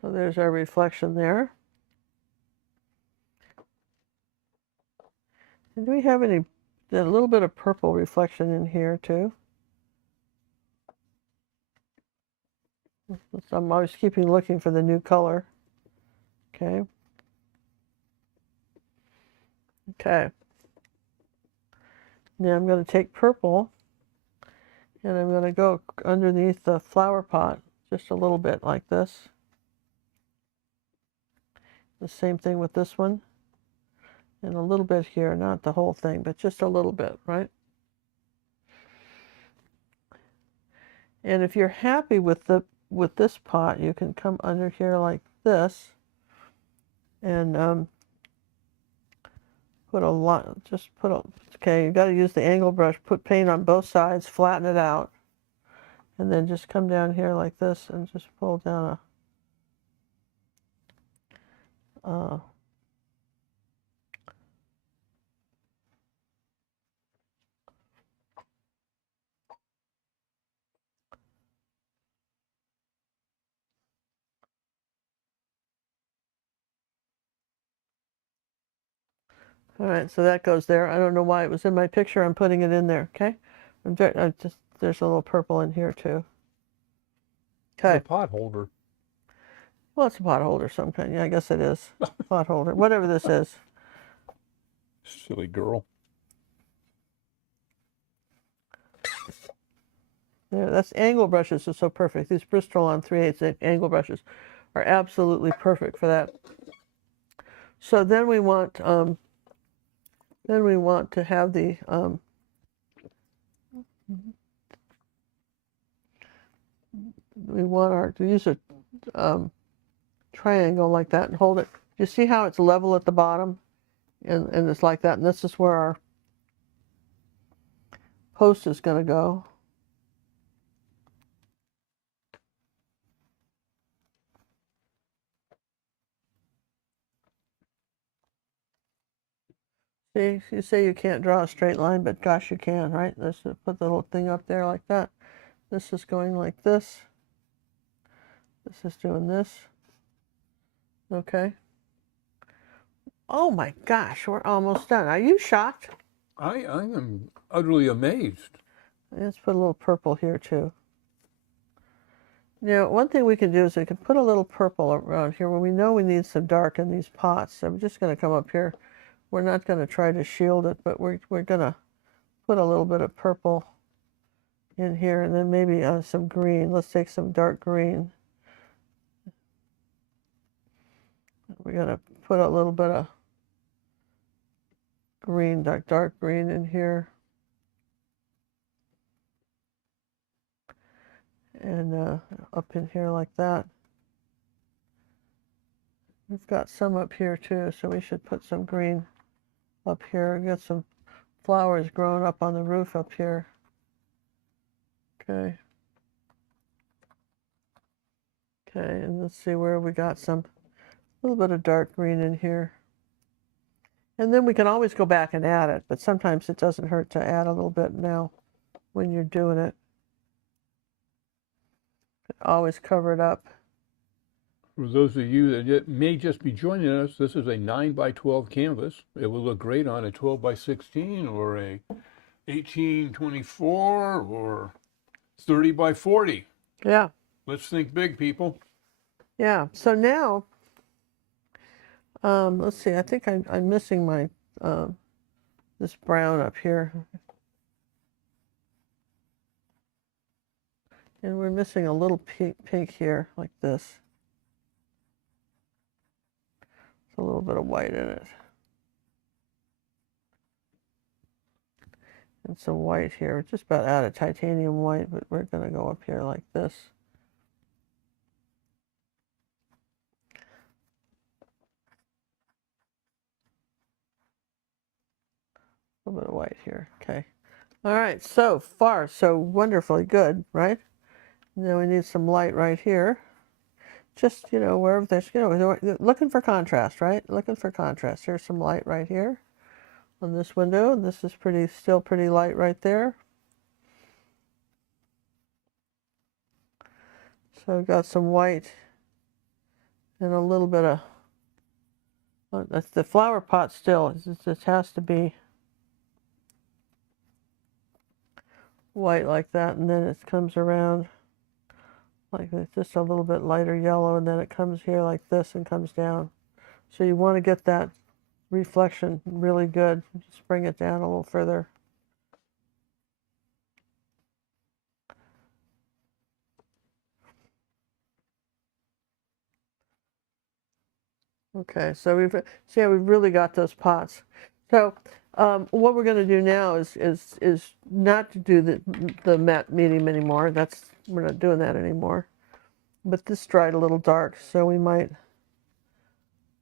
So there's our reflection there. And do we have a little bit of purple reflection in here too? So I'm always looking for the new color. Okay. Okay. Now I'm going to take purple and I'm going to go underneath the flower pot just a little bit like this. The same thing with this one. And a little bit here, not the whole thing, but just a little bit, right? And if you're happy with this pot, you can come under here like this and put a lot, okay, you got to use the angle brush, put paint on both sides, flatten it out, and then just come down here like this and just pull down a all right, so that goes there. I don't know why it was in my picture. I'm putting it in there, okay? There's a little purple in here too. Okay. The pot holder. Well, it's a pot holder of some kind. Yeah, I guess it is. Pot holder, whatever this is. Silly girl. Yeah, that's angle brushes are so perfect. These Bristol on 3/8 angle brushes are absolutely perfect for that. So then we want to have the to use a triangle like that and hold it. You see how it's level at the bottom, and it's like that. And this is where post is going to go. See, you say you can't draw a straight line, but gosh, you can, right? Let's put the little thing up there like that. This is going like this. This is doing this. Okay. Oh my gosh, we're almost done. Are you shocked? I am utterly amazed. Let's put a little purple here too. Now, one thing we can do is we can put a little purple around here when we know we need some dark in these pots. So I'm just going to come up here. We're not going to try to shield it, but we're going to put a little bit of purple in here, and then maybe some green. Let's take some dark green. We're going to put a little bit of green, dark green in here. And up in here like that. We've got some up here too, so we should put some green up here. We've got some flowers growing up on the roof up here. Okay. Okay, and let's see where we got some, a little bit of dark green in here. And then we can always go back and add it, but sometimes it doesn't hurt to add a little bit now when you're doing it. Always cover it up. For those of you that may just be joining us, this is a 9x12 canvas. It will look great on a 12x16 or a 1824 or 30x40. Yeah. Let's think big, people. Yeah. So now, let's see. I think I'm missing my this brown up here, and we're missing a little pink here, like this. A little bit of white in it. And some white here. We're just about out of titanium white, but we're going to go up here like this. A little bit of white here. Okay. All right. So far, so wonderfully good, right? Now we need some light right here. Just, wherever there's, looking for contrast, right? Looking for contrast. Here's some light right here on this window. And this is still pretty light right there. So I've got some white and a little bit of, that's the flower pot still. It has to be white like that, and then it comes around like this, just a little bit lighter yellow, and then it comes here like this and comes down. So you want to get that reflection really good. Just bring it down a little further. Okay, so we've really got those pots. So what we're going to do now is not to do the matte medium anymore. We're not doing that anymore. But this dried a little dark, so we might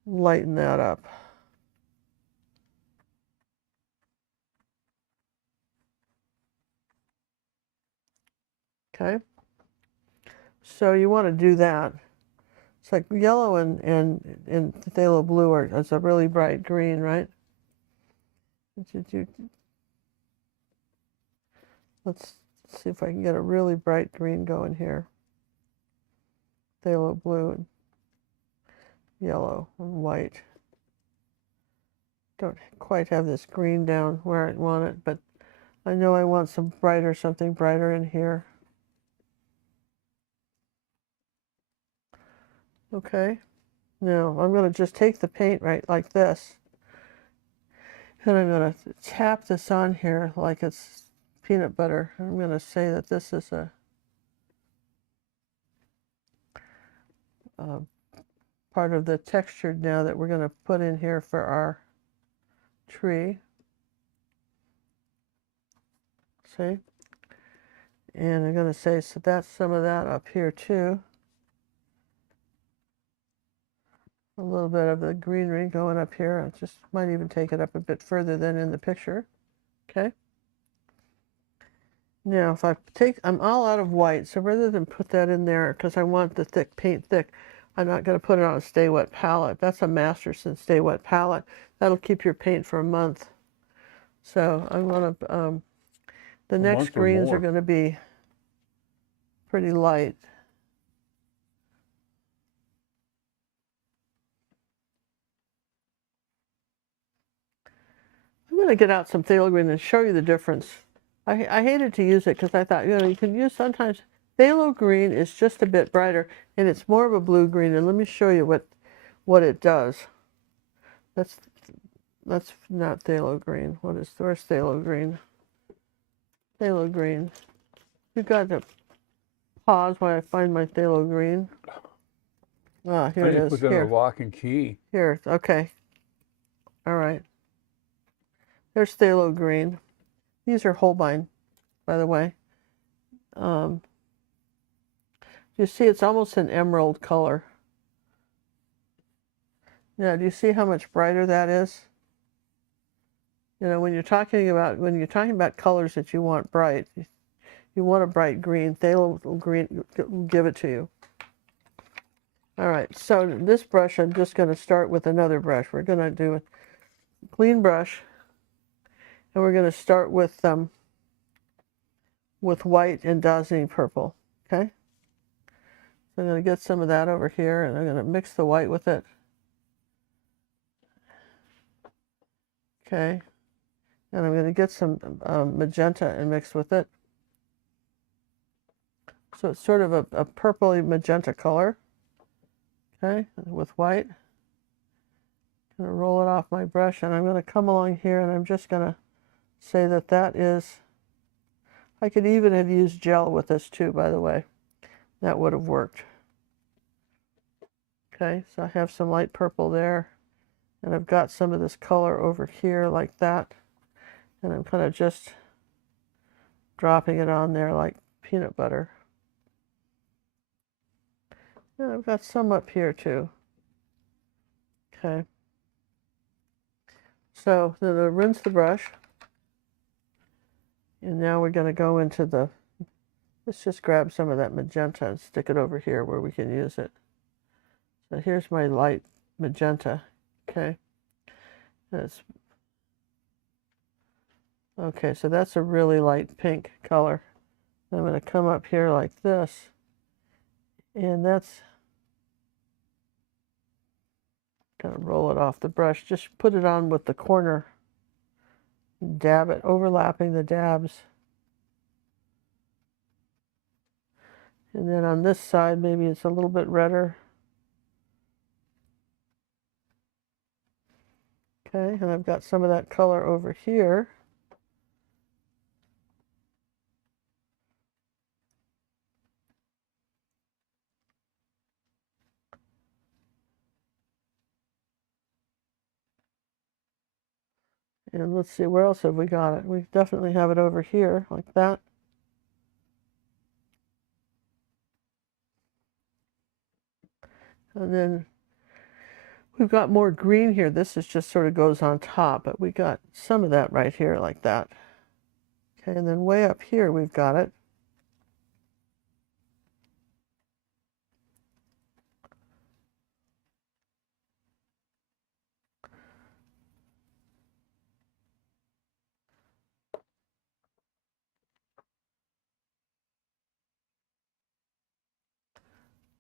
lighten that up. Okay. So you want to do that. It's like yellow and phthalo blue it's a really bright green, right? Let's see if I can get a really bright green going here. Phthalo blue and yellow and white. Don't quite have this green down where I want it, but I know I want something brighter in here. Okay. Now I'm going to just take the paint right like this, and I'm going to tap this on here like it's peanut butter. I'm going to say that this is a part of the texture now that we're going to put in here for our tree. See? And I'm going to say, so that's some of that up here too. A little bit of the greenery going up here. I just might even take it up a bit further than in the picture. Okay. Now, if I take, I'm all out of white, so rather than put that in there, because I want the thick paint thick, I'm not going to put it on a Stay Wet palette. That's a Masterson Stay Wet palette. That'll keep your paint for a month. So I'm going to, the A next month or greens are more. going to be pretty light. I'm going to get out some phthalo green and show you the difference. I hated to use it because I thought, you can use sometimes. Phthalo green is just a bit brighter, and it's more of a blue green. And let me show you what it does. That's not phthalo green. Where's phthalo green? Phthalo green. You've got to pause while I find my phthalo green. Ah, here it I is. put that in a lock and key. Here, okay. All right. There's phthalo green. These are Holbein, by the way. You see it's almost an emerald color. Yeah, do you see how much brighter that is? When you're talking about colors that you want bright, you want a bright green. Phthalo green will give it to you. All right, so this brush, I'm just going to start with another brush. We're going to do a clean brush, and we're going to start with white and dazzling purple. Okay. So I'm going to get some of that over here, and I'm going to mix the white with it. Okay. And I'm going to get some magenta and mix with it. So it's sort of a purpley magenta color. Okay, with white. I'm going to roll it off my brush, and I'm going to come along here, and I'm just going to say that is, I could even have used gel with this too, by the way. That would have worked. Okay, so I have some light purple there, and I've got some of this color over here like that, and I'm kind of just dropping it on there like peanut butter. And I've got some up here too. Okay. So then I rinse the brush, and now we're going to go into let's just grab some of that magenta and stick it over here where we can use it. So here's my light magenta. Okay. Okay, so that's a really light pink color. I'm going to come up here like this, and that's going to roll it off the brush. Just put it on with the corner. Dab it, overlapping the dabs. And then on this side, maybe it's a little bit redder. Okay, and I've got some of that color over here. And let's see, where else have we got it? We definitely have it over here, like that. And then we've got more green here. This is just sort of goes on top, but we got some of that right here, like that. Okay, and then way up here, we've got it.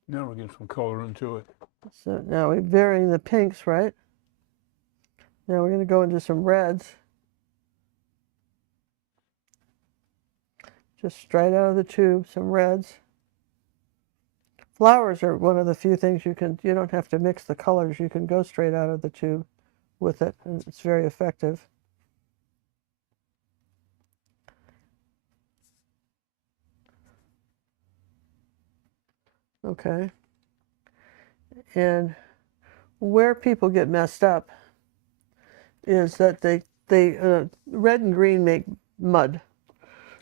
Now we're getting some color into it. So now we're varying the pinks, right? Now we're going to go into some reds. Just straight out of the tube, some reds. Flowers are one of the few things you don't have to mix the colors. You can go straight out of the tube with it, and it's very effective. Okay. And where people get messed up is that they red and green make mud.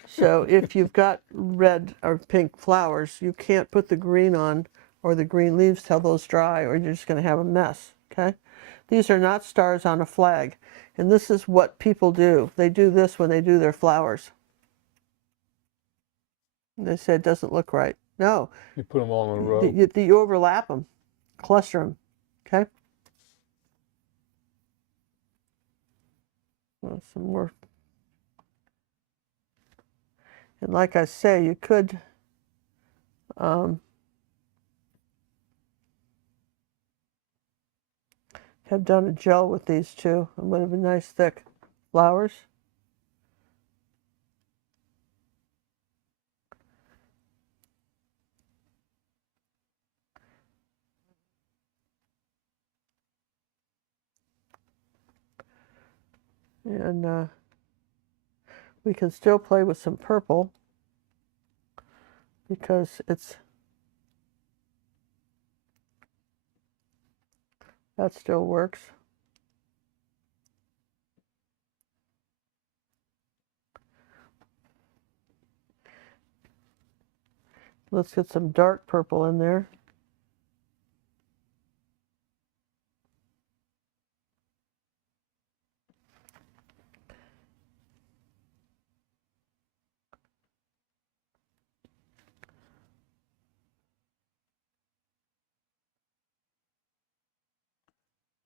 So if you've got red or pink flowers, you can't put the green on or the green leaves till those dry, or you're just going to have a mess. Okay. These are not stars on a flag, and this is what people do. They do this when they do their flowers. They say it doesn't look right. No, You put them all in a row. you overlap them, cluster them. Okay. Well, some more. And like I say, you could have done a gel with these too. It would have been nice thick flowers. And we can still play with some purple because that still works. Let's get some dark purple in there.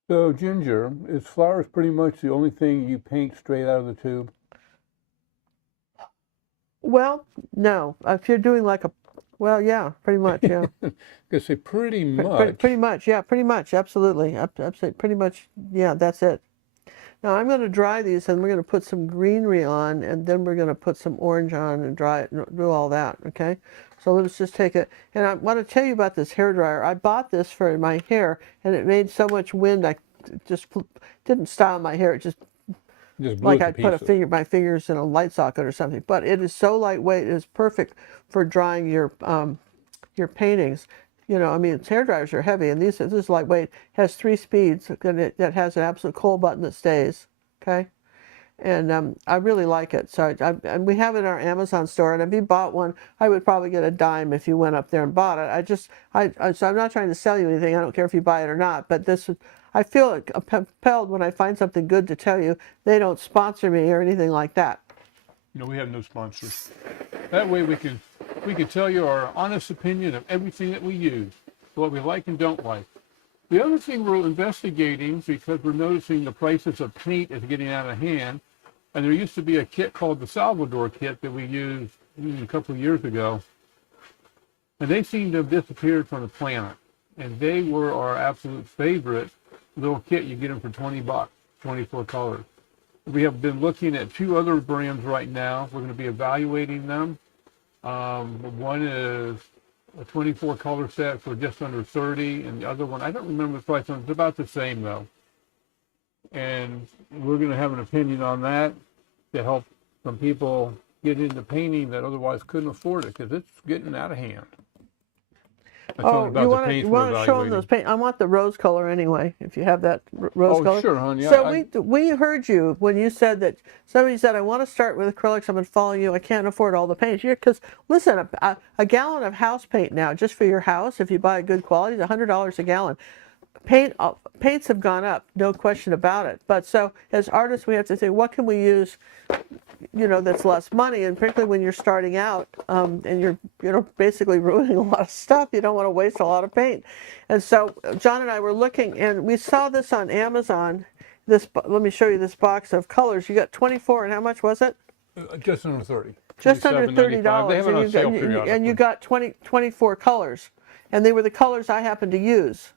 So, Ginger, is flowers pretty much the only thing you paint straight out of the tube? Well, no. If you're doing like well, yeah, pretty much, yeah. Because say pretty much. Pretty much, yeah, pretty much, absolutely. Absolutely, pretty much, yeah, that's it. Now I'm going to dry these and we're going to put some greenery on and then we're going to put some orange on and dry it and do all that, okay? So let's just take it. And I want to tell you about this hair dryer. I bought this for my hair and it made so much wind I just didn't style my hair. It just like I'd put my fingers in a light socket or something. But it is so lightweight. It is perfect for drying your paintings. You know, I mean, hair dryers are heavy, and this is lightweight. Has 3 speeds, and that has an absolute cold button that stays. Okay, and I really like it. So and we have it in our Amazon store. And if you bought one, I would probably get a dime if you went up there and bought it. So I'm not trying to sell you anything. I don't care if you buy it or not. But I feel compelled when I find something good to tell you. They don't sponsor me or anything like that. No, we have no sponsors. That way we can tell you our honest opinion of everything that we use, what we like and don't like. The other thing we're investigating, because we're noticing the prices of paint is getting out of hand, and there used to be a kit called the Salvador kit that we used a couple of years ago, and they seem to have disappeared from the planet. And they were our absolute favorite little kit. You get them for $20, 24 colors. We have been looking at 2 other brands right now. We're going to be evaluating them. One is a 24 color set for just under 30, and the other one, I don't remember the price on it. It's about the same though. And we're going to have an opinion on that to help some people get into painting that otherwise couldn't afford it because it's getting out of hand. Oh, you want to show them those paint? I want the rose color anyway. If you have that rose color. Oh, sure, honey. So we heard you when you said that somebody said, "I want to start with acrylics. I'm going to follow you. I can't afford all the paint." Because listen, a gallon of house paint now, just for your house, if you buy a good quality, is $100 a gallon. Paints have gone up, no question about it. But so as artists, we have to say, what can we use? You know, that's less money, and particularly when you're starting out and you're basically ruining a lot of stuff, you don't want to waste a lot of paint. And so John and I were looking, and we saw this on Amazon. Let me show you this box of colors. You got 24, and how much was it? Just under 30. Just under $30. They have it on sale periodically. And you got 24 colors, and they were the colors I happened to use,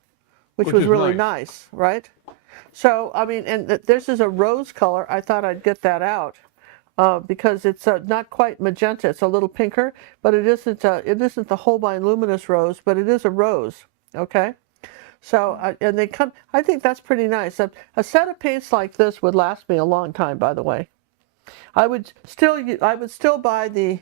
which was really nice, right? So I mean, and this is a rose color. I thought I'd get that out. Because it's not quite magenta, it's a little pinker, but it isn't the Holbein luminous rose, but it is a rose. Okay, so and they come. I think that's pretty nice. A set of paints like this would last me a long time. By the way, I would still buy the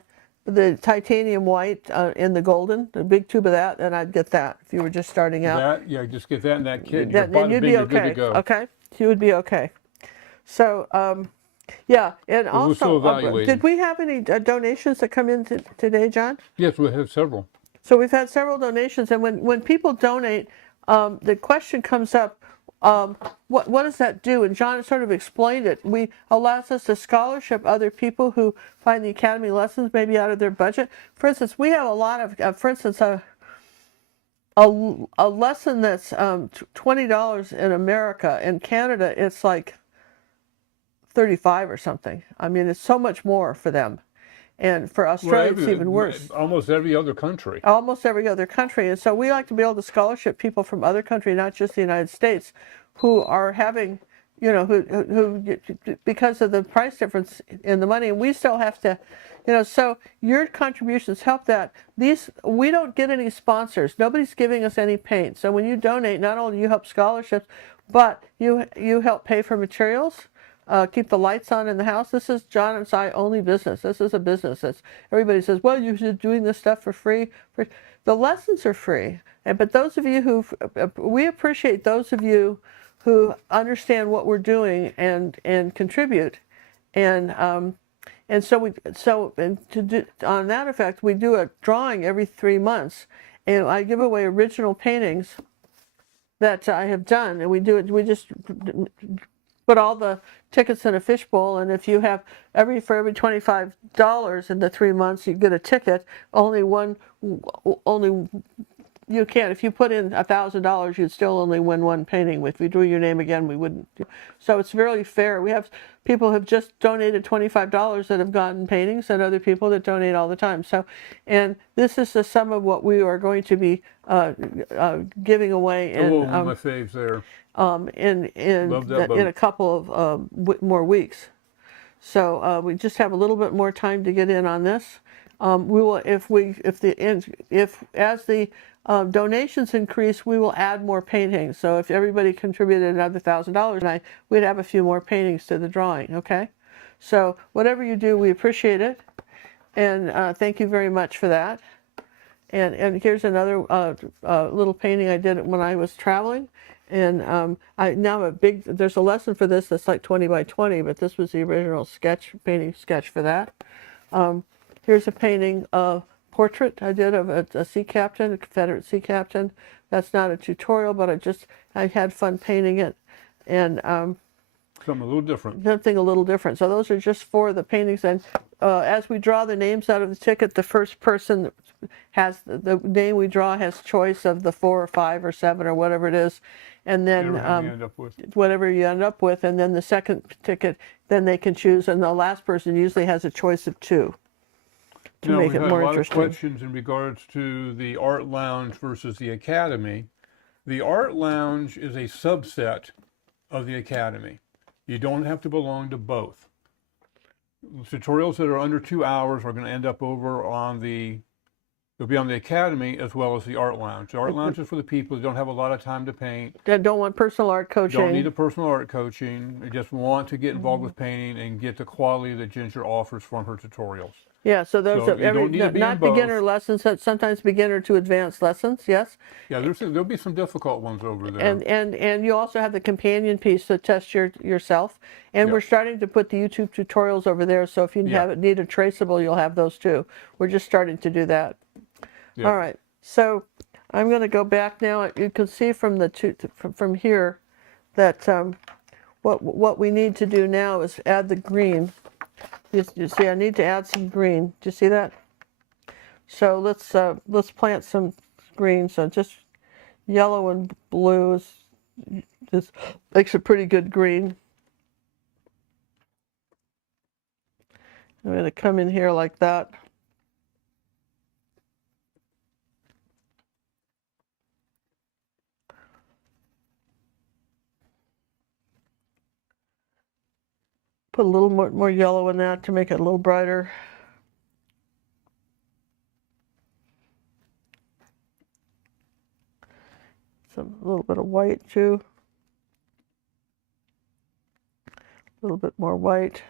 titanium white in the golden, the big tube of that, and I'd get that if you were just starting out. Just get that in that kit. And you'd be okay. Good to go. Okay, you would be okay. So. Yeah, and also, did we have any donations that come in today, John? Yes, we have several. So we've had several donations, and when people donate, the question comes up, what does that do? And John sort of explained it. We allows us to scholarship other people who find the academy lessons maybe out of their budget. For instance, we have a lot of, for instance, a lesson that's $20 in America. In Canada, it's like 35 or something. I mean, it's so much more for them. And for Australia, it's even worse. Almost every other country. Almost every other country. And so we like to be able to scholarship people from other countries, not just the United States, who are having, you know, who because of the price difference in the money. And we still have to, you know, so your contributions help that. We don't get any sponsors. Nobody's giving us any paint. So when you donate, not only do you help scholarships, but you help pay for materials. Keep the lights on in the house. This is John and I only business. This is a business. Everybody says, well, you're doing this stuff for free. The lessons are free. But those of you we appreciate those of you who understand what we're doing and contribute. And on that effect, we do a drawing every 3 months, and I give away original paintings that I have done, and we just put all the tickets in a fishbowl, and if you have for every $25 in the 3 months, you get a ticket. You can't. If you put in $1,000, you'd still only win one painting. If we drew your name again, we wouldn't. So it's really fair. We have people who have just donated $25 that have gotten paintings, and other people that donate all the time. So, and this is the sum of what we are going to be giving away. One of my faves there. In a couple of more weeks. So we just have a little bit more time to get in on this. We will, as the donations increase, we will add more paintings. So if everybody contributed another $1,000, we'd have a few more paintings to the drawing. Okay, so whatever you do, we appreciate it, and thank you very much for that. And here's another little painting I did when I was traveling. And there's a lesson for this that's like 20 by 20, but this was the original painting sketch for that. Here's a painting portrait I did of a sea captain, a Confederate sea captain. That's not a tutorial, but I had fun painting it. And something a little different. Something a little different. So those are just for the paintings. And as we draw the names out of the ticket, the first person has the name we draw has choice of the 4 or 5 or 7 or whatever it is. And then whatever you end up with. And then the second ticket, then they can choose. And the last person usually has a choice of 2 to make it more interesting. We had a lot of questions in regards to the art lounge versus the academy. The art lounge is a subset of the academy. You don't have to belong to both. Tutorials that are under 2 hours are going to end up over on they'll be on the academy as well as the art lounge. The art lounge is for the people who don't have a lot of time to paint. That don't want personal art coaching. Don't need a personal art coaching. They just want to get involved with painting and get the quality that Ginger offers from her tutorials. Yeah, so those are not beginner lessons, but sometimes beginner to advanced lessons, yes? Yeah, there'll be some difficult ones over there. And you also have the companion piece to test yourself. And we're starting to put the YouTube tutorials over there, so if you need a traceable, you'll have those too. We're just starting to do that. Yeah. All right, so I'm going to go back now. You can see from from here that what we need to do now is add the green. You see, I need to add some green. Do you see that? So let's plant some green. So just yellow and blue just makes a pretty good green. I'm going to come in here like that. Put a little more yellow in that to make it a little brighter. A little bit of white too. A little bit more white.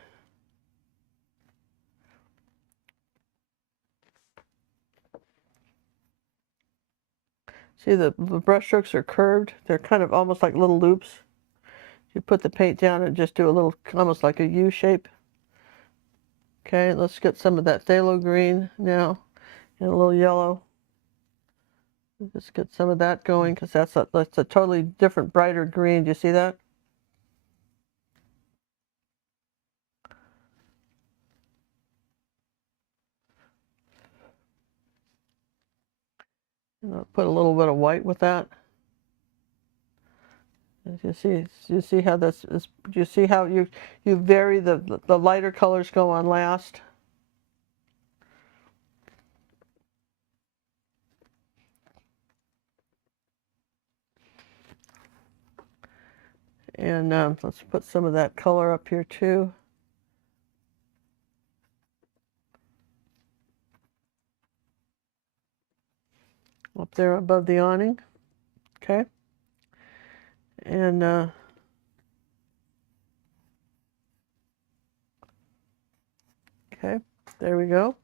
See, the brush strokes are curved. They're kind of almost like little loops. You put the paint down and just do a little, almost like a U shape. Okay, let's get some of that phthalo green now, and a little yellow. Just get some of that going because that's a totally different, brighter green. Do you see that? And I'll put a little bit of white with that. As you see how this is. Do you see how you vary the lighter colors go on last? And let's put some of that color up here too. Up there above the awning. Okay. And okay, there we go.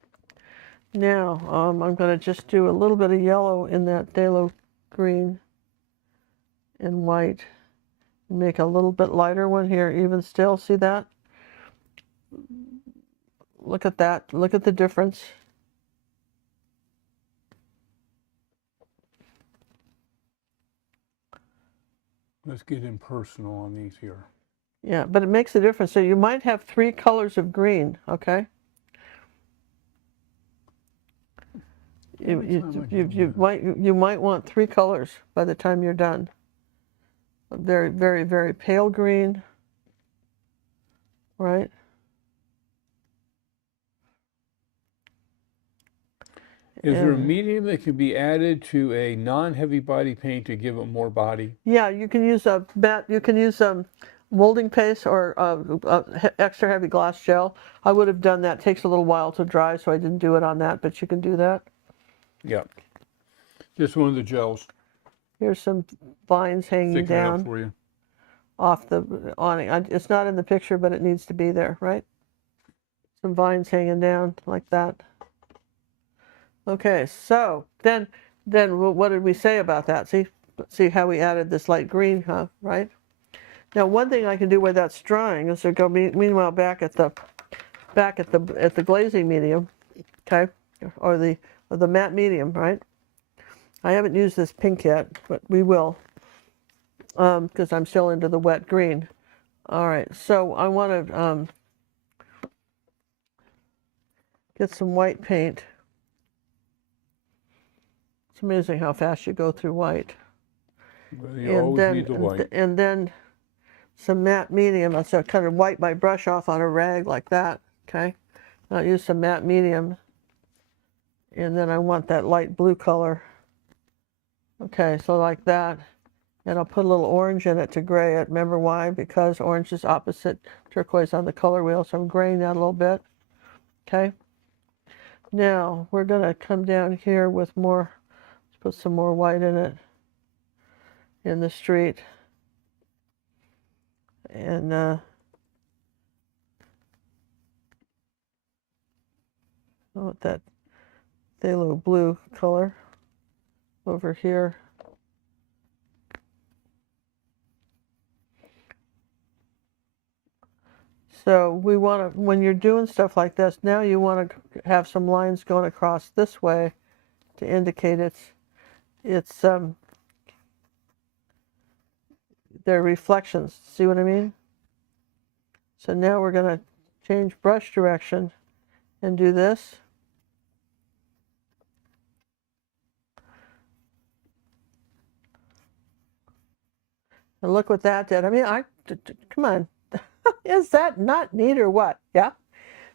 Now I'm going to just do a little bit of yellow in that phthalo green and white. Make a little bit lighter one here, even still. See that? Look at that. Look at the difference. Let's get impersonal on these here. Yeah, but it makes a difference. So you might have 3 colors of green, okay? You might want 3 colors by the time you're done. A very, very, very pale green, right? Is there a medium that can be added to a non-heavy body paint to give it more body? Yeah, you can use molding paste or extra heavy glass gel. I would have done that. It takes a little while to dry, so I didn't do it on that, but you can do that. Yeah. Just one of the gels. Here's some vines hanging down for you. Off the awning. It's not in the picture, but it needs to be there, right? Some vines hanging down like that. Okay, so then what did we say about that? See how we added this light green, huh? Right? Now, one thing I can do where that's drying is to go meanwhile back at the glazing medium, okay, or the matte medium, right? I haven't used this pink yet, but we will, because I'm still into the wet green. All right, so I want to get some white paint. It's amazing how fast you go through white. Well, you always need the white. And then some matte medium. So kind of wipe my brush off on a rag like that, okay? I'll use some matte medium. And then I want that light blue color. Okay, so like that. And I'll put a little orange in it to gray it. Remember why? Because orange is opposite turquoise on the color wheel, so I'm graying that a little bit. Okay? Now, we're going to come down here with more, let's put some more white in it, in the street. And with that phthalo blue color over here. So we want to, when you're doing stuff like this, now you want to have some lines going across this way to indicate they're reflections. See what I mean? So now we're going to change brush direction and do this. And look what that did. I mean, come on. Is that not neat or what? Yeah?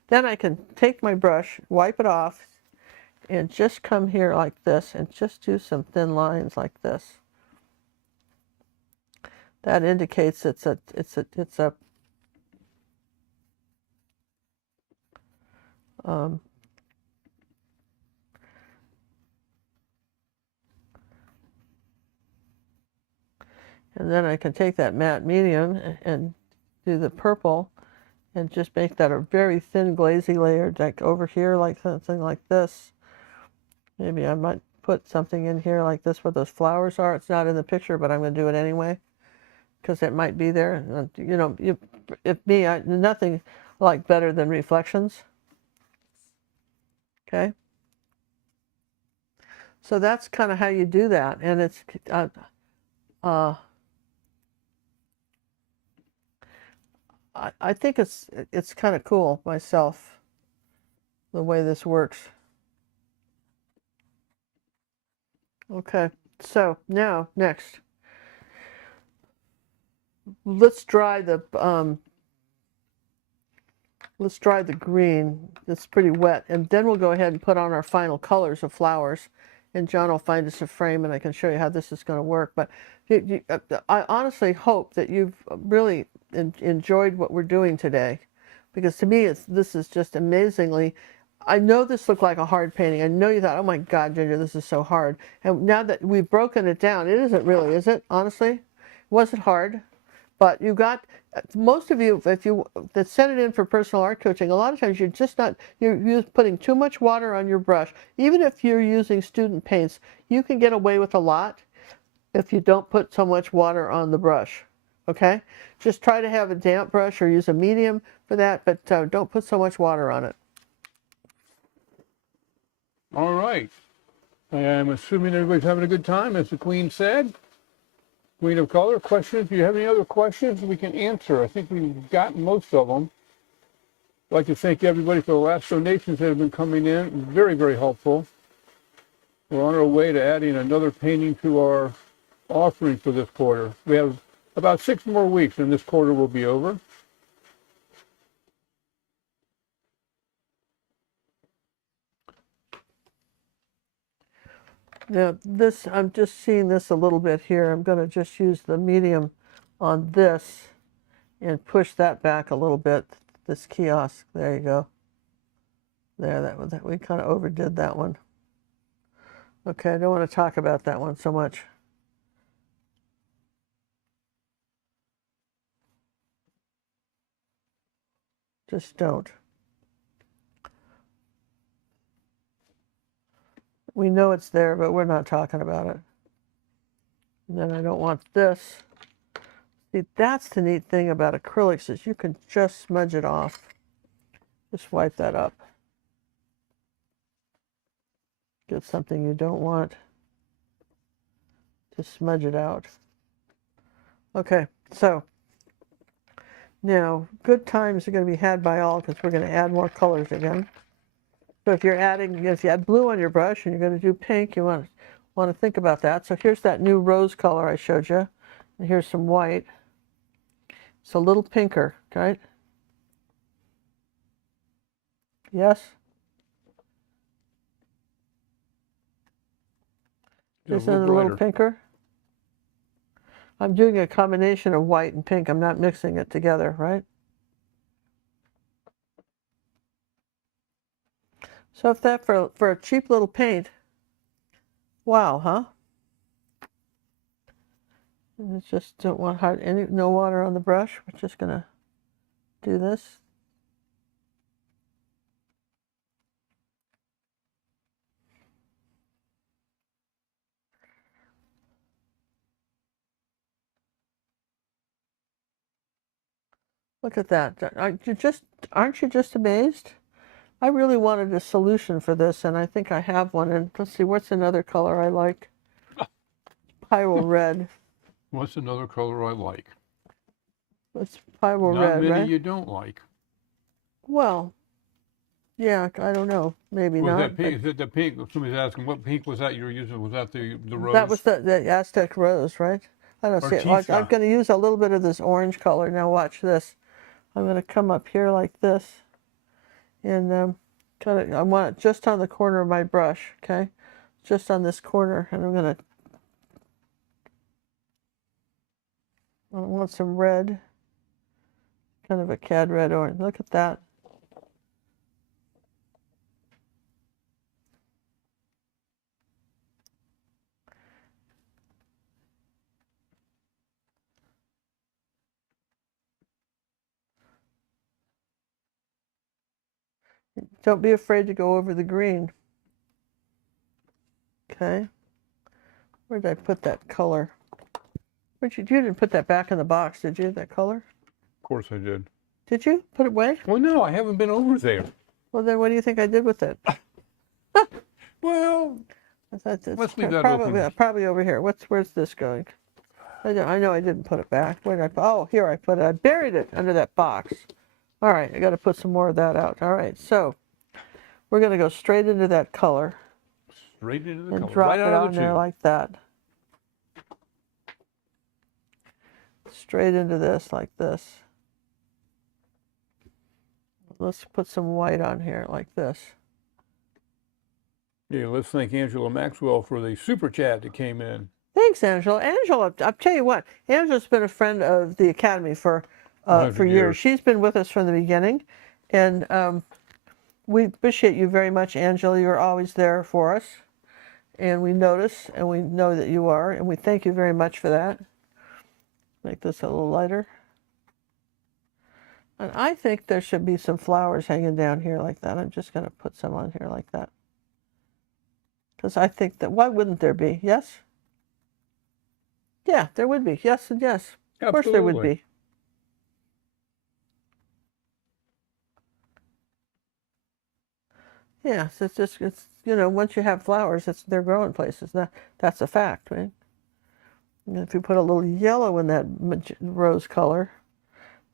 Then I can take my brush, wipe it off, and just come here like this and just do some thin lines like this. That indicates it's a and then I can take that matte medium and do the purple and just make that a very thin glazy layer, like over here, like something like this. Maybe I might put something in here like this where those flowers are. It's not in the picture, but I'm going to do it anyway because it might be there. You know, nothing like better than reflections. Okay. So that's kind of how you do that, and it's I think it's kind of cool myself, the way this works. Okay, so now next, let's dry the green. It's pretty wet, and then we'll go ahead and put on our final colors of flowers. And John will find us a frame, and I can show you how this is going to work. But I honestly hope that you've really enjoyed what we're doing today, because to me, this is just amazingly. I know this looked like a hard painting. I know you thought, oh my God, Ginger, this is so hard. And now that we've broken it down, it isn't really, is it? Honestly, it wasn't hard. But you got, most of you, if you that send it in for personal art coaching, a lot of times you're putting too much water on your brush. Even if you're using student paints, you can get away with a lot if you don't put so much water on the brush. Okay? Just try to have a damp brush or use a medium for that, but don't put so much water on it. All right. I'm assuming everybody's having a good time, as the Queen said. Queen of Color, questions? If you have any other questions, we can answer. I think we've gotten most of them. I'd like to thank everybody for the last donations that have been coming in. Very, very helpful. We're on our way to adding another painting to our offering for this quarter. We have about 6 more weeks and this quarter will be over. Now this, I'm just seeing this a little bit here. I'm going to just use the medium on this and push that back a little bit, this kiosk. There you go. There, that we kind of overdid that one. Okay, I don't want to talk about that one so much. Just don't. We know it's there, but we're not talking about it. And then I don't want this. See, that's the neat thing about acrylics, is you can just smudge it off. Just wipe that up. Get something you don't want. Just smudge it out. Okay, so now good times are going to be had by all, because we're going to add more colors again. So if you're adding, if you add blue on your brush and you're going to do pink, you want to think about that. So here's that new rose color I showed you. And here's some white. It's a little pinker, right? Yes? Isn't it a little pinker? I'm doing a combination of white and pink. I'm not mixing it together, right? So if that, for a cheap little paint, wow, huh? And it's just don't want no water on the brush. We're just gonna do this. Look at that. Aren't you just amazed? I really wanted a solution for this, and I think I have one. And let's see, what's another color I like? Pyro red. What's another color I like? It's pyro Not red, many right? you don't like. Well, yeah, I don't know. Maybe Was not. that pink? Is it the pink? Somebody's asking, what pink was that you were using? Was that the rose? That was the Aztec rose, right? I don't see it. I'm going to use a little bit of this orange color. Now watch this. I'm going to come up here like this, and I want it just on the corner of my brush, okay? Just on this corner, and I want some red, kind of a cad red orange. Look at that. Don't be afraid to go over the green. Okay. Where did I put that color? You didn't put that back in the box, did you, that color? Of course I did. Did you put it away? Well, no, I haven't been over there. Well, then what do you think I did with it? Well, Let's leave that open. Probably over here. Where's this going? I know I didn't put it back. Where did I put? Oh, here I put it. I buried it under that box. All right, I got to put some more of that out. All right, so we're going to go straight into that color. Straight into the and color. drop Right it out of on the there tube. like that. Straight into this like this. Let's put some white on here like this. Yeah, let's thank Angela Maxwell for the super chat that came in. Thanks, Angela. Angela, I'll tell you what, Angela's been a friend of the Academy for years. She's been with us from the beginning, and we appreciate you very much, Angela. You're always there for us, and we notice, and we know that you are, and we thank you very much for that. Make this a little lighter. And I think there should be some flowers hanging down here like that. I'm just going to put some on here like that. Because I think that, why wouldn't there be? Yes? Yeah, there would be. Yes and yes. Of course there would be. Yes, it's you know, once you have flowers, they're growing places. That's a fact, right? And if you put a little yellow in that rose color,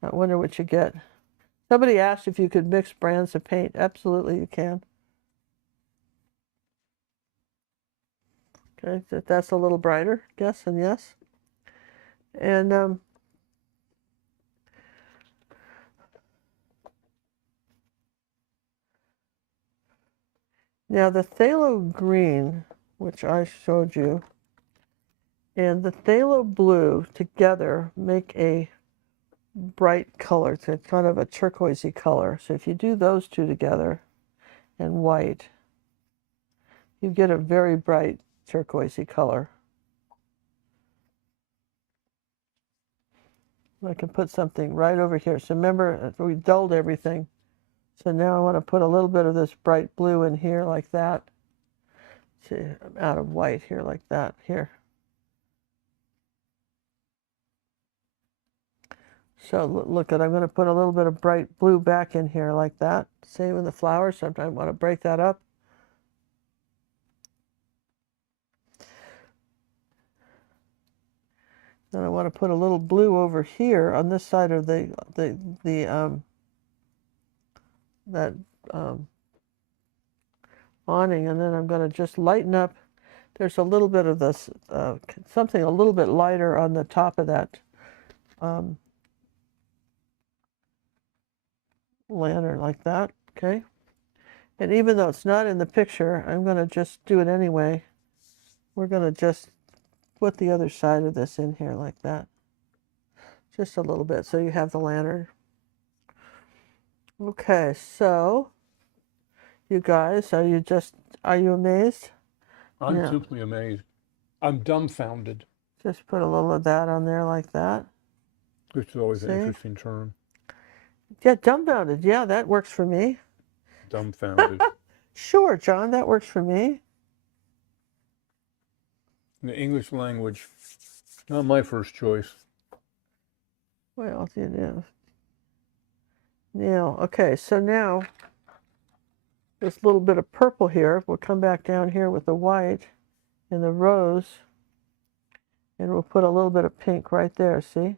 I wonder what you get. Somebody asked if you could mix brands of paint. Absolutely, you can. Okay, that's a little brighter. Yes and yes. And now the phthalo green, which I showed you, and the phthalo blue together make a bright color. It's kind of a turquoisey color. So if you do those two together and white, you get a very bright turquoisey color. I can put something right over here. So remember, we dulled everything. So now I want to put a little bit of this bright blue in here like that. See, I'm out of white here like that. Here. So look, I'm going to put a little bit of bright blue back in here like that. Same with the flowers. Sometimes I want to break that up. Then I want to put a little blue over here on this side of that awning, and then I'm going to just lighten up. There's a little bit of this, something a little bit lighter on the top of that lantern like that, okay? And even though it's not in the picture, I'm going to just do it anyway. We're going to just put the other side of this in here like that. Just a little bit, so you have the lantern. Okay, so you guys, are you amazed? I'm simply amazed. I'm dumbfounded. Just put a little of that on there like that. Which is always an interesting term. Yeah, dumbfounded. Yeah, that works for me. Dumbfounded. Sure, John, that works for me. The English language, not my first choice. Well, it is. Now, okay, so now this little bit of purple here, we'll come back down here with the white and the rose, and we'll put a little bit of pink right there, see?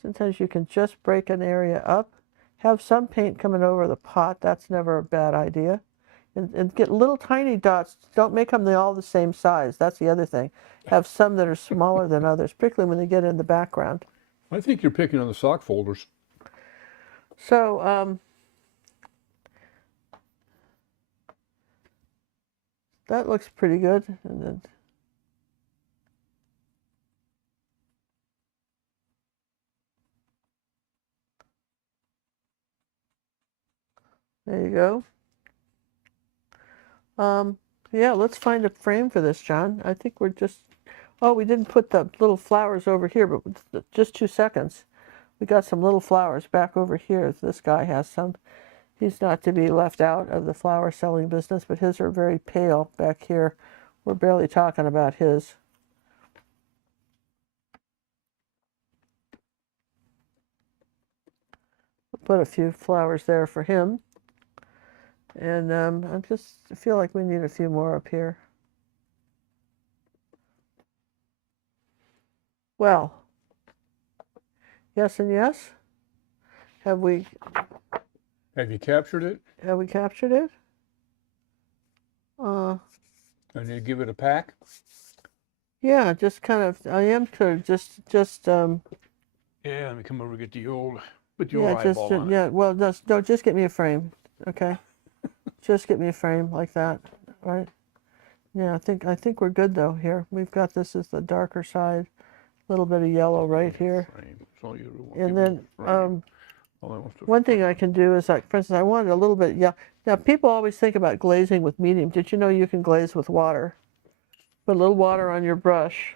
Sometimes you can just break an area up, have some paint coming over the pot. That's never a bad idea. And get little tiny dots. Don't make them all the same size. That's the other thing. Have some that are smaller than others, particularly when they get in the background. I think you're picking on the sock folders. So that looks pretty good. And then there you go. Yeah, let's find a frame for this, John. I think we're just, oh, we didn't put the little flowers over here, but just 2 seconds. We got some little flowers back over here. This guy has some. He's not to be left out of the flower selling business, but his are very pale back here. We're barely talking about his. put a few flowers there for him. And I feel like we need a few more up here. Well, yes and yes. Have we captured it? Have we captured it? I need to give it a pack. Yeah, just kind of. I am to just. Yeah, let me come over and get the old with Yeah, your eyeball on it. yeah. Well, just get me a frame, okay? Just get me a frame like that, right? Yeah, I think we're good though. Here, we've got this as the darker side, a little bit of yellow right here, Frame. That's all you want. and Give me then a frame. All I want is a one thing I can do is, like, for instance, I wanted a little bit. Yeah. Now people always think about glazing with medium. Did you know you can glaze with water? Put a little water on your brush.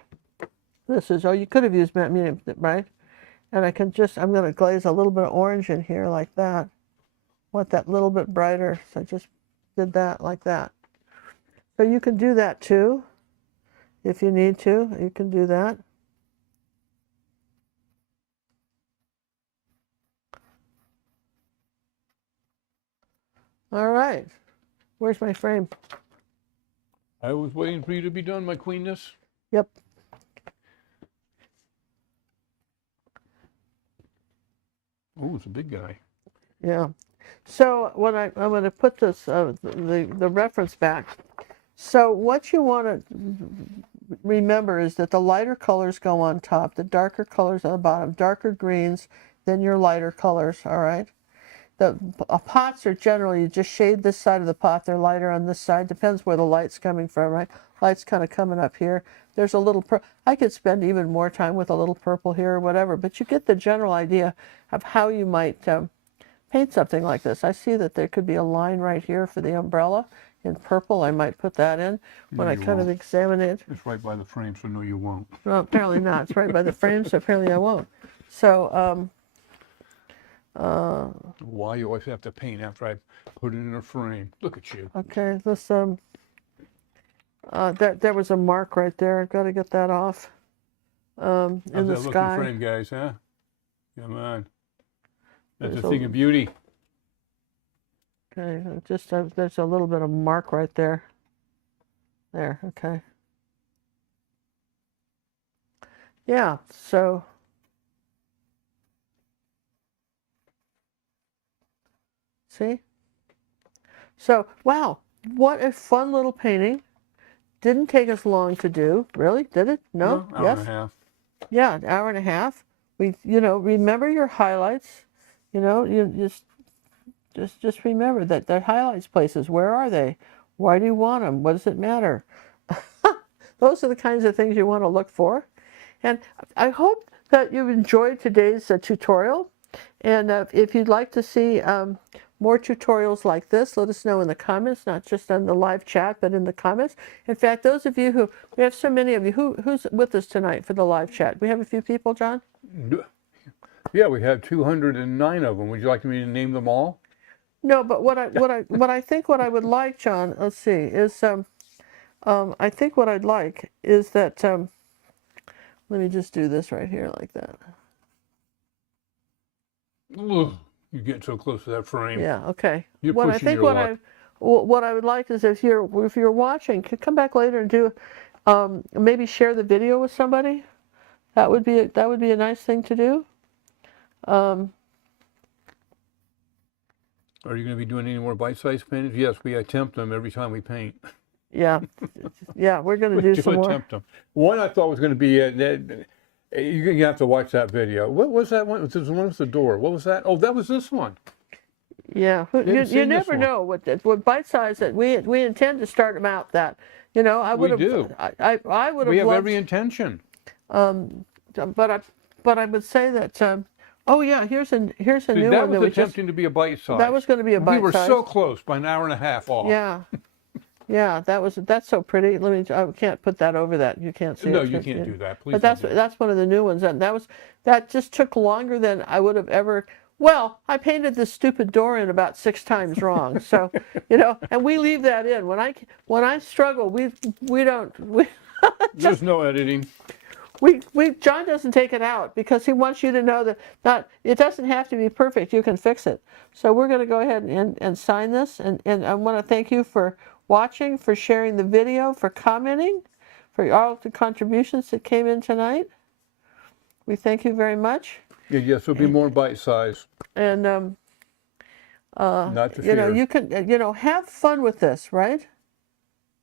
This is, oh, you could have used matte medium, right? And I'm going to glaze a little bit of orange in here like that. Want that little bit brighter, so I just did that like that. So you can do that too, if you need to. You can do that. All right. Where's my frame? I was waiting for you to be done, my queenness. Yep. Oh, it's a big guy. Yeah. So when I'm going to put this the reference back. So what you want to remember is that the lighter colors go on top, the darker colors on the bottom, darker greens, then your lighter colors. All right. The pots are generally, you just shade this side of the pot. They're lighter on this side. Depends where the light's coming from, right? Light's kind of coming up here. There's a little, I could spend even more time with a little purple here or whatever, but you get the general idea of how you might paint something like this. I see that there could be a line right here for the umbrella in purple. I might put that in when I kind of examine it. It's right by the frame, so no, you won't. Well, apparently not. It's right by the frame, so apparently I won't. So, why you always have to paint after I put it in a frame? Look at you. okay, this there was a mark right there. I've got to get that off. In How's the that sky. looking frame, guys? Huh? Come on. That's There's a thing of beauty. Okay, just there's a little bit of mark right there. There, okay. Yeah, so see? So, wow, what a fun little painting. Didn't take us long to do. Really? Did it? No? Hour Yes? and a half. Yeah, an hour and a half. We, remember your highlights. You just remember that the highlights places. Where are they? Why do you want them? What does it matter? Those are the kinds of things you want to look for. And I hope that you've enjoyed today's tutorial. And if you'd like to see more tutorials like this, let us know in the comments, not just on the live chat, but in the comments. In fact, those of you we have so many of you, who's with us tonight for the live chat? We have a few people, John? Yeah, we have 209 of them. Would you like me to name them all? No, but what I think what I would like, John, let's see, is I think what I'd like is that let me just do this right here like that. Ugh, you get so close to that frame. Yeah, okay. You're What I pushing think your luck. what I would like is if you're watching, come back later and do maybe share the video with somebody. That would be a nice thing to do. Are you going to be doing any more bite-sized paintings? Yes, we attempt them every time we paint. Yeah, yeah, we're going to We do some more. attempt them. One I thought was going to be, you're going to have to watch that video. What was that one? It was the one with the door. What was that? Oh, that was this one. Yeah, you never know what bite size that we intend to start them out that. I would have. We do. I would have. We have loved, every intention. But I would say that. Oh yeah, here's a new one That was we attempting to be a bite size. That was going to be a bite size. We were so close by an hour and a half off. Yeah, yeah, that's so pretty. I can't put that over that. You can't see it. No, you can't do that. Please. But that's one of the new ones, and that just took longer than I would have ever. Well, I painted this stupid door in about 6 times wrong. So, and we leave that in. When I struggle, we don't. There's no editing. John doesn't take it out because he wants you to know that it doesn't have to be perfect. You can fix it. So we're going to go ahead and sign this. And I want to thank you for watching, for sharing the video, for commenting, for all the contributions that came in tonight. We thank you very much. Yeah, yes, it'll be more bite size. And Not to you know, fear. you can have fun with this, right?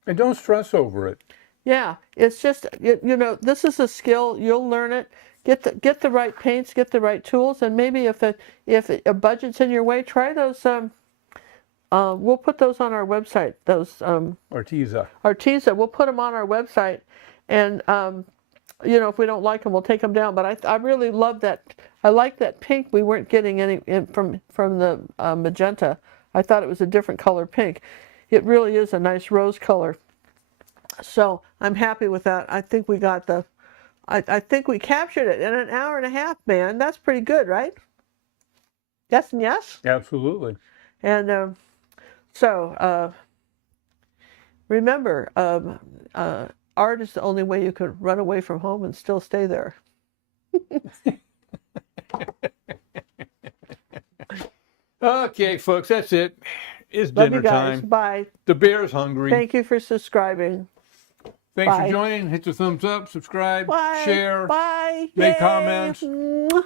And don't stress over it. Yeah, it's just this is a skill. You'll learn it. Get the right paints, get the right tools, and maybe if a budget's in your way, try those. We'll put those on our website. Those Arteza. We'll put them on our website, and if we don't like them, we'll take them down. But I really love that. I like that pink. We weren't getting any from the magenta. I thought it was a different color pink. It really is a nice rose color. So I'm happy with that. I think we got I think we captured it in an hour and a half, man. That's pretty good, right? Yes and yes? Absolutely. And remember, art is the only way you can run away from home and still stay there. Okay, folks, that's it. It's Love dinner you guys. time. Bye. The bear's hungry. Thank you for subscribing. Thanks Bye. for joining. Hit the thumbs up, subscribe, Bye. share, Bye. make Yay. comments. Mwah.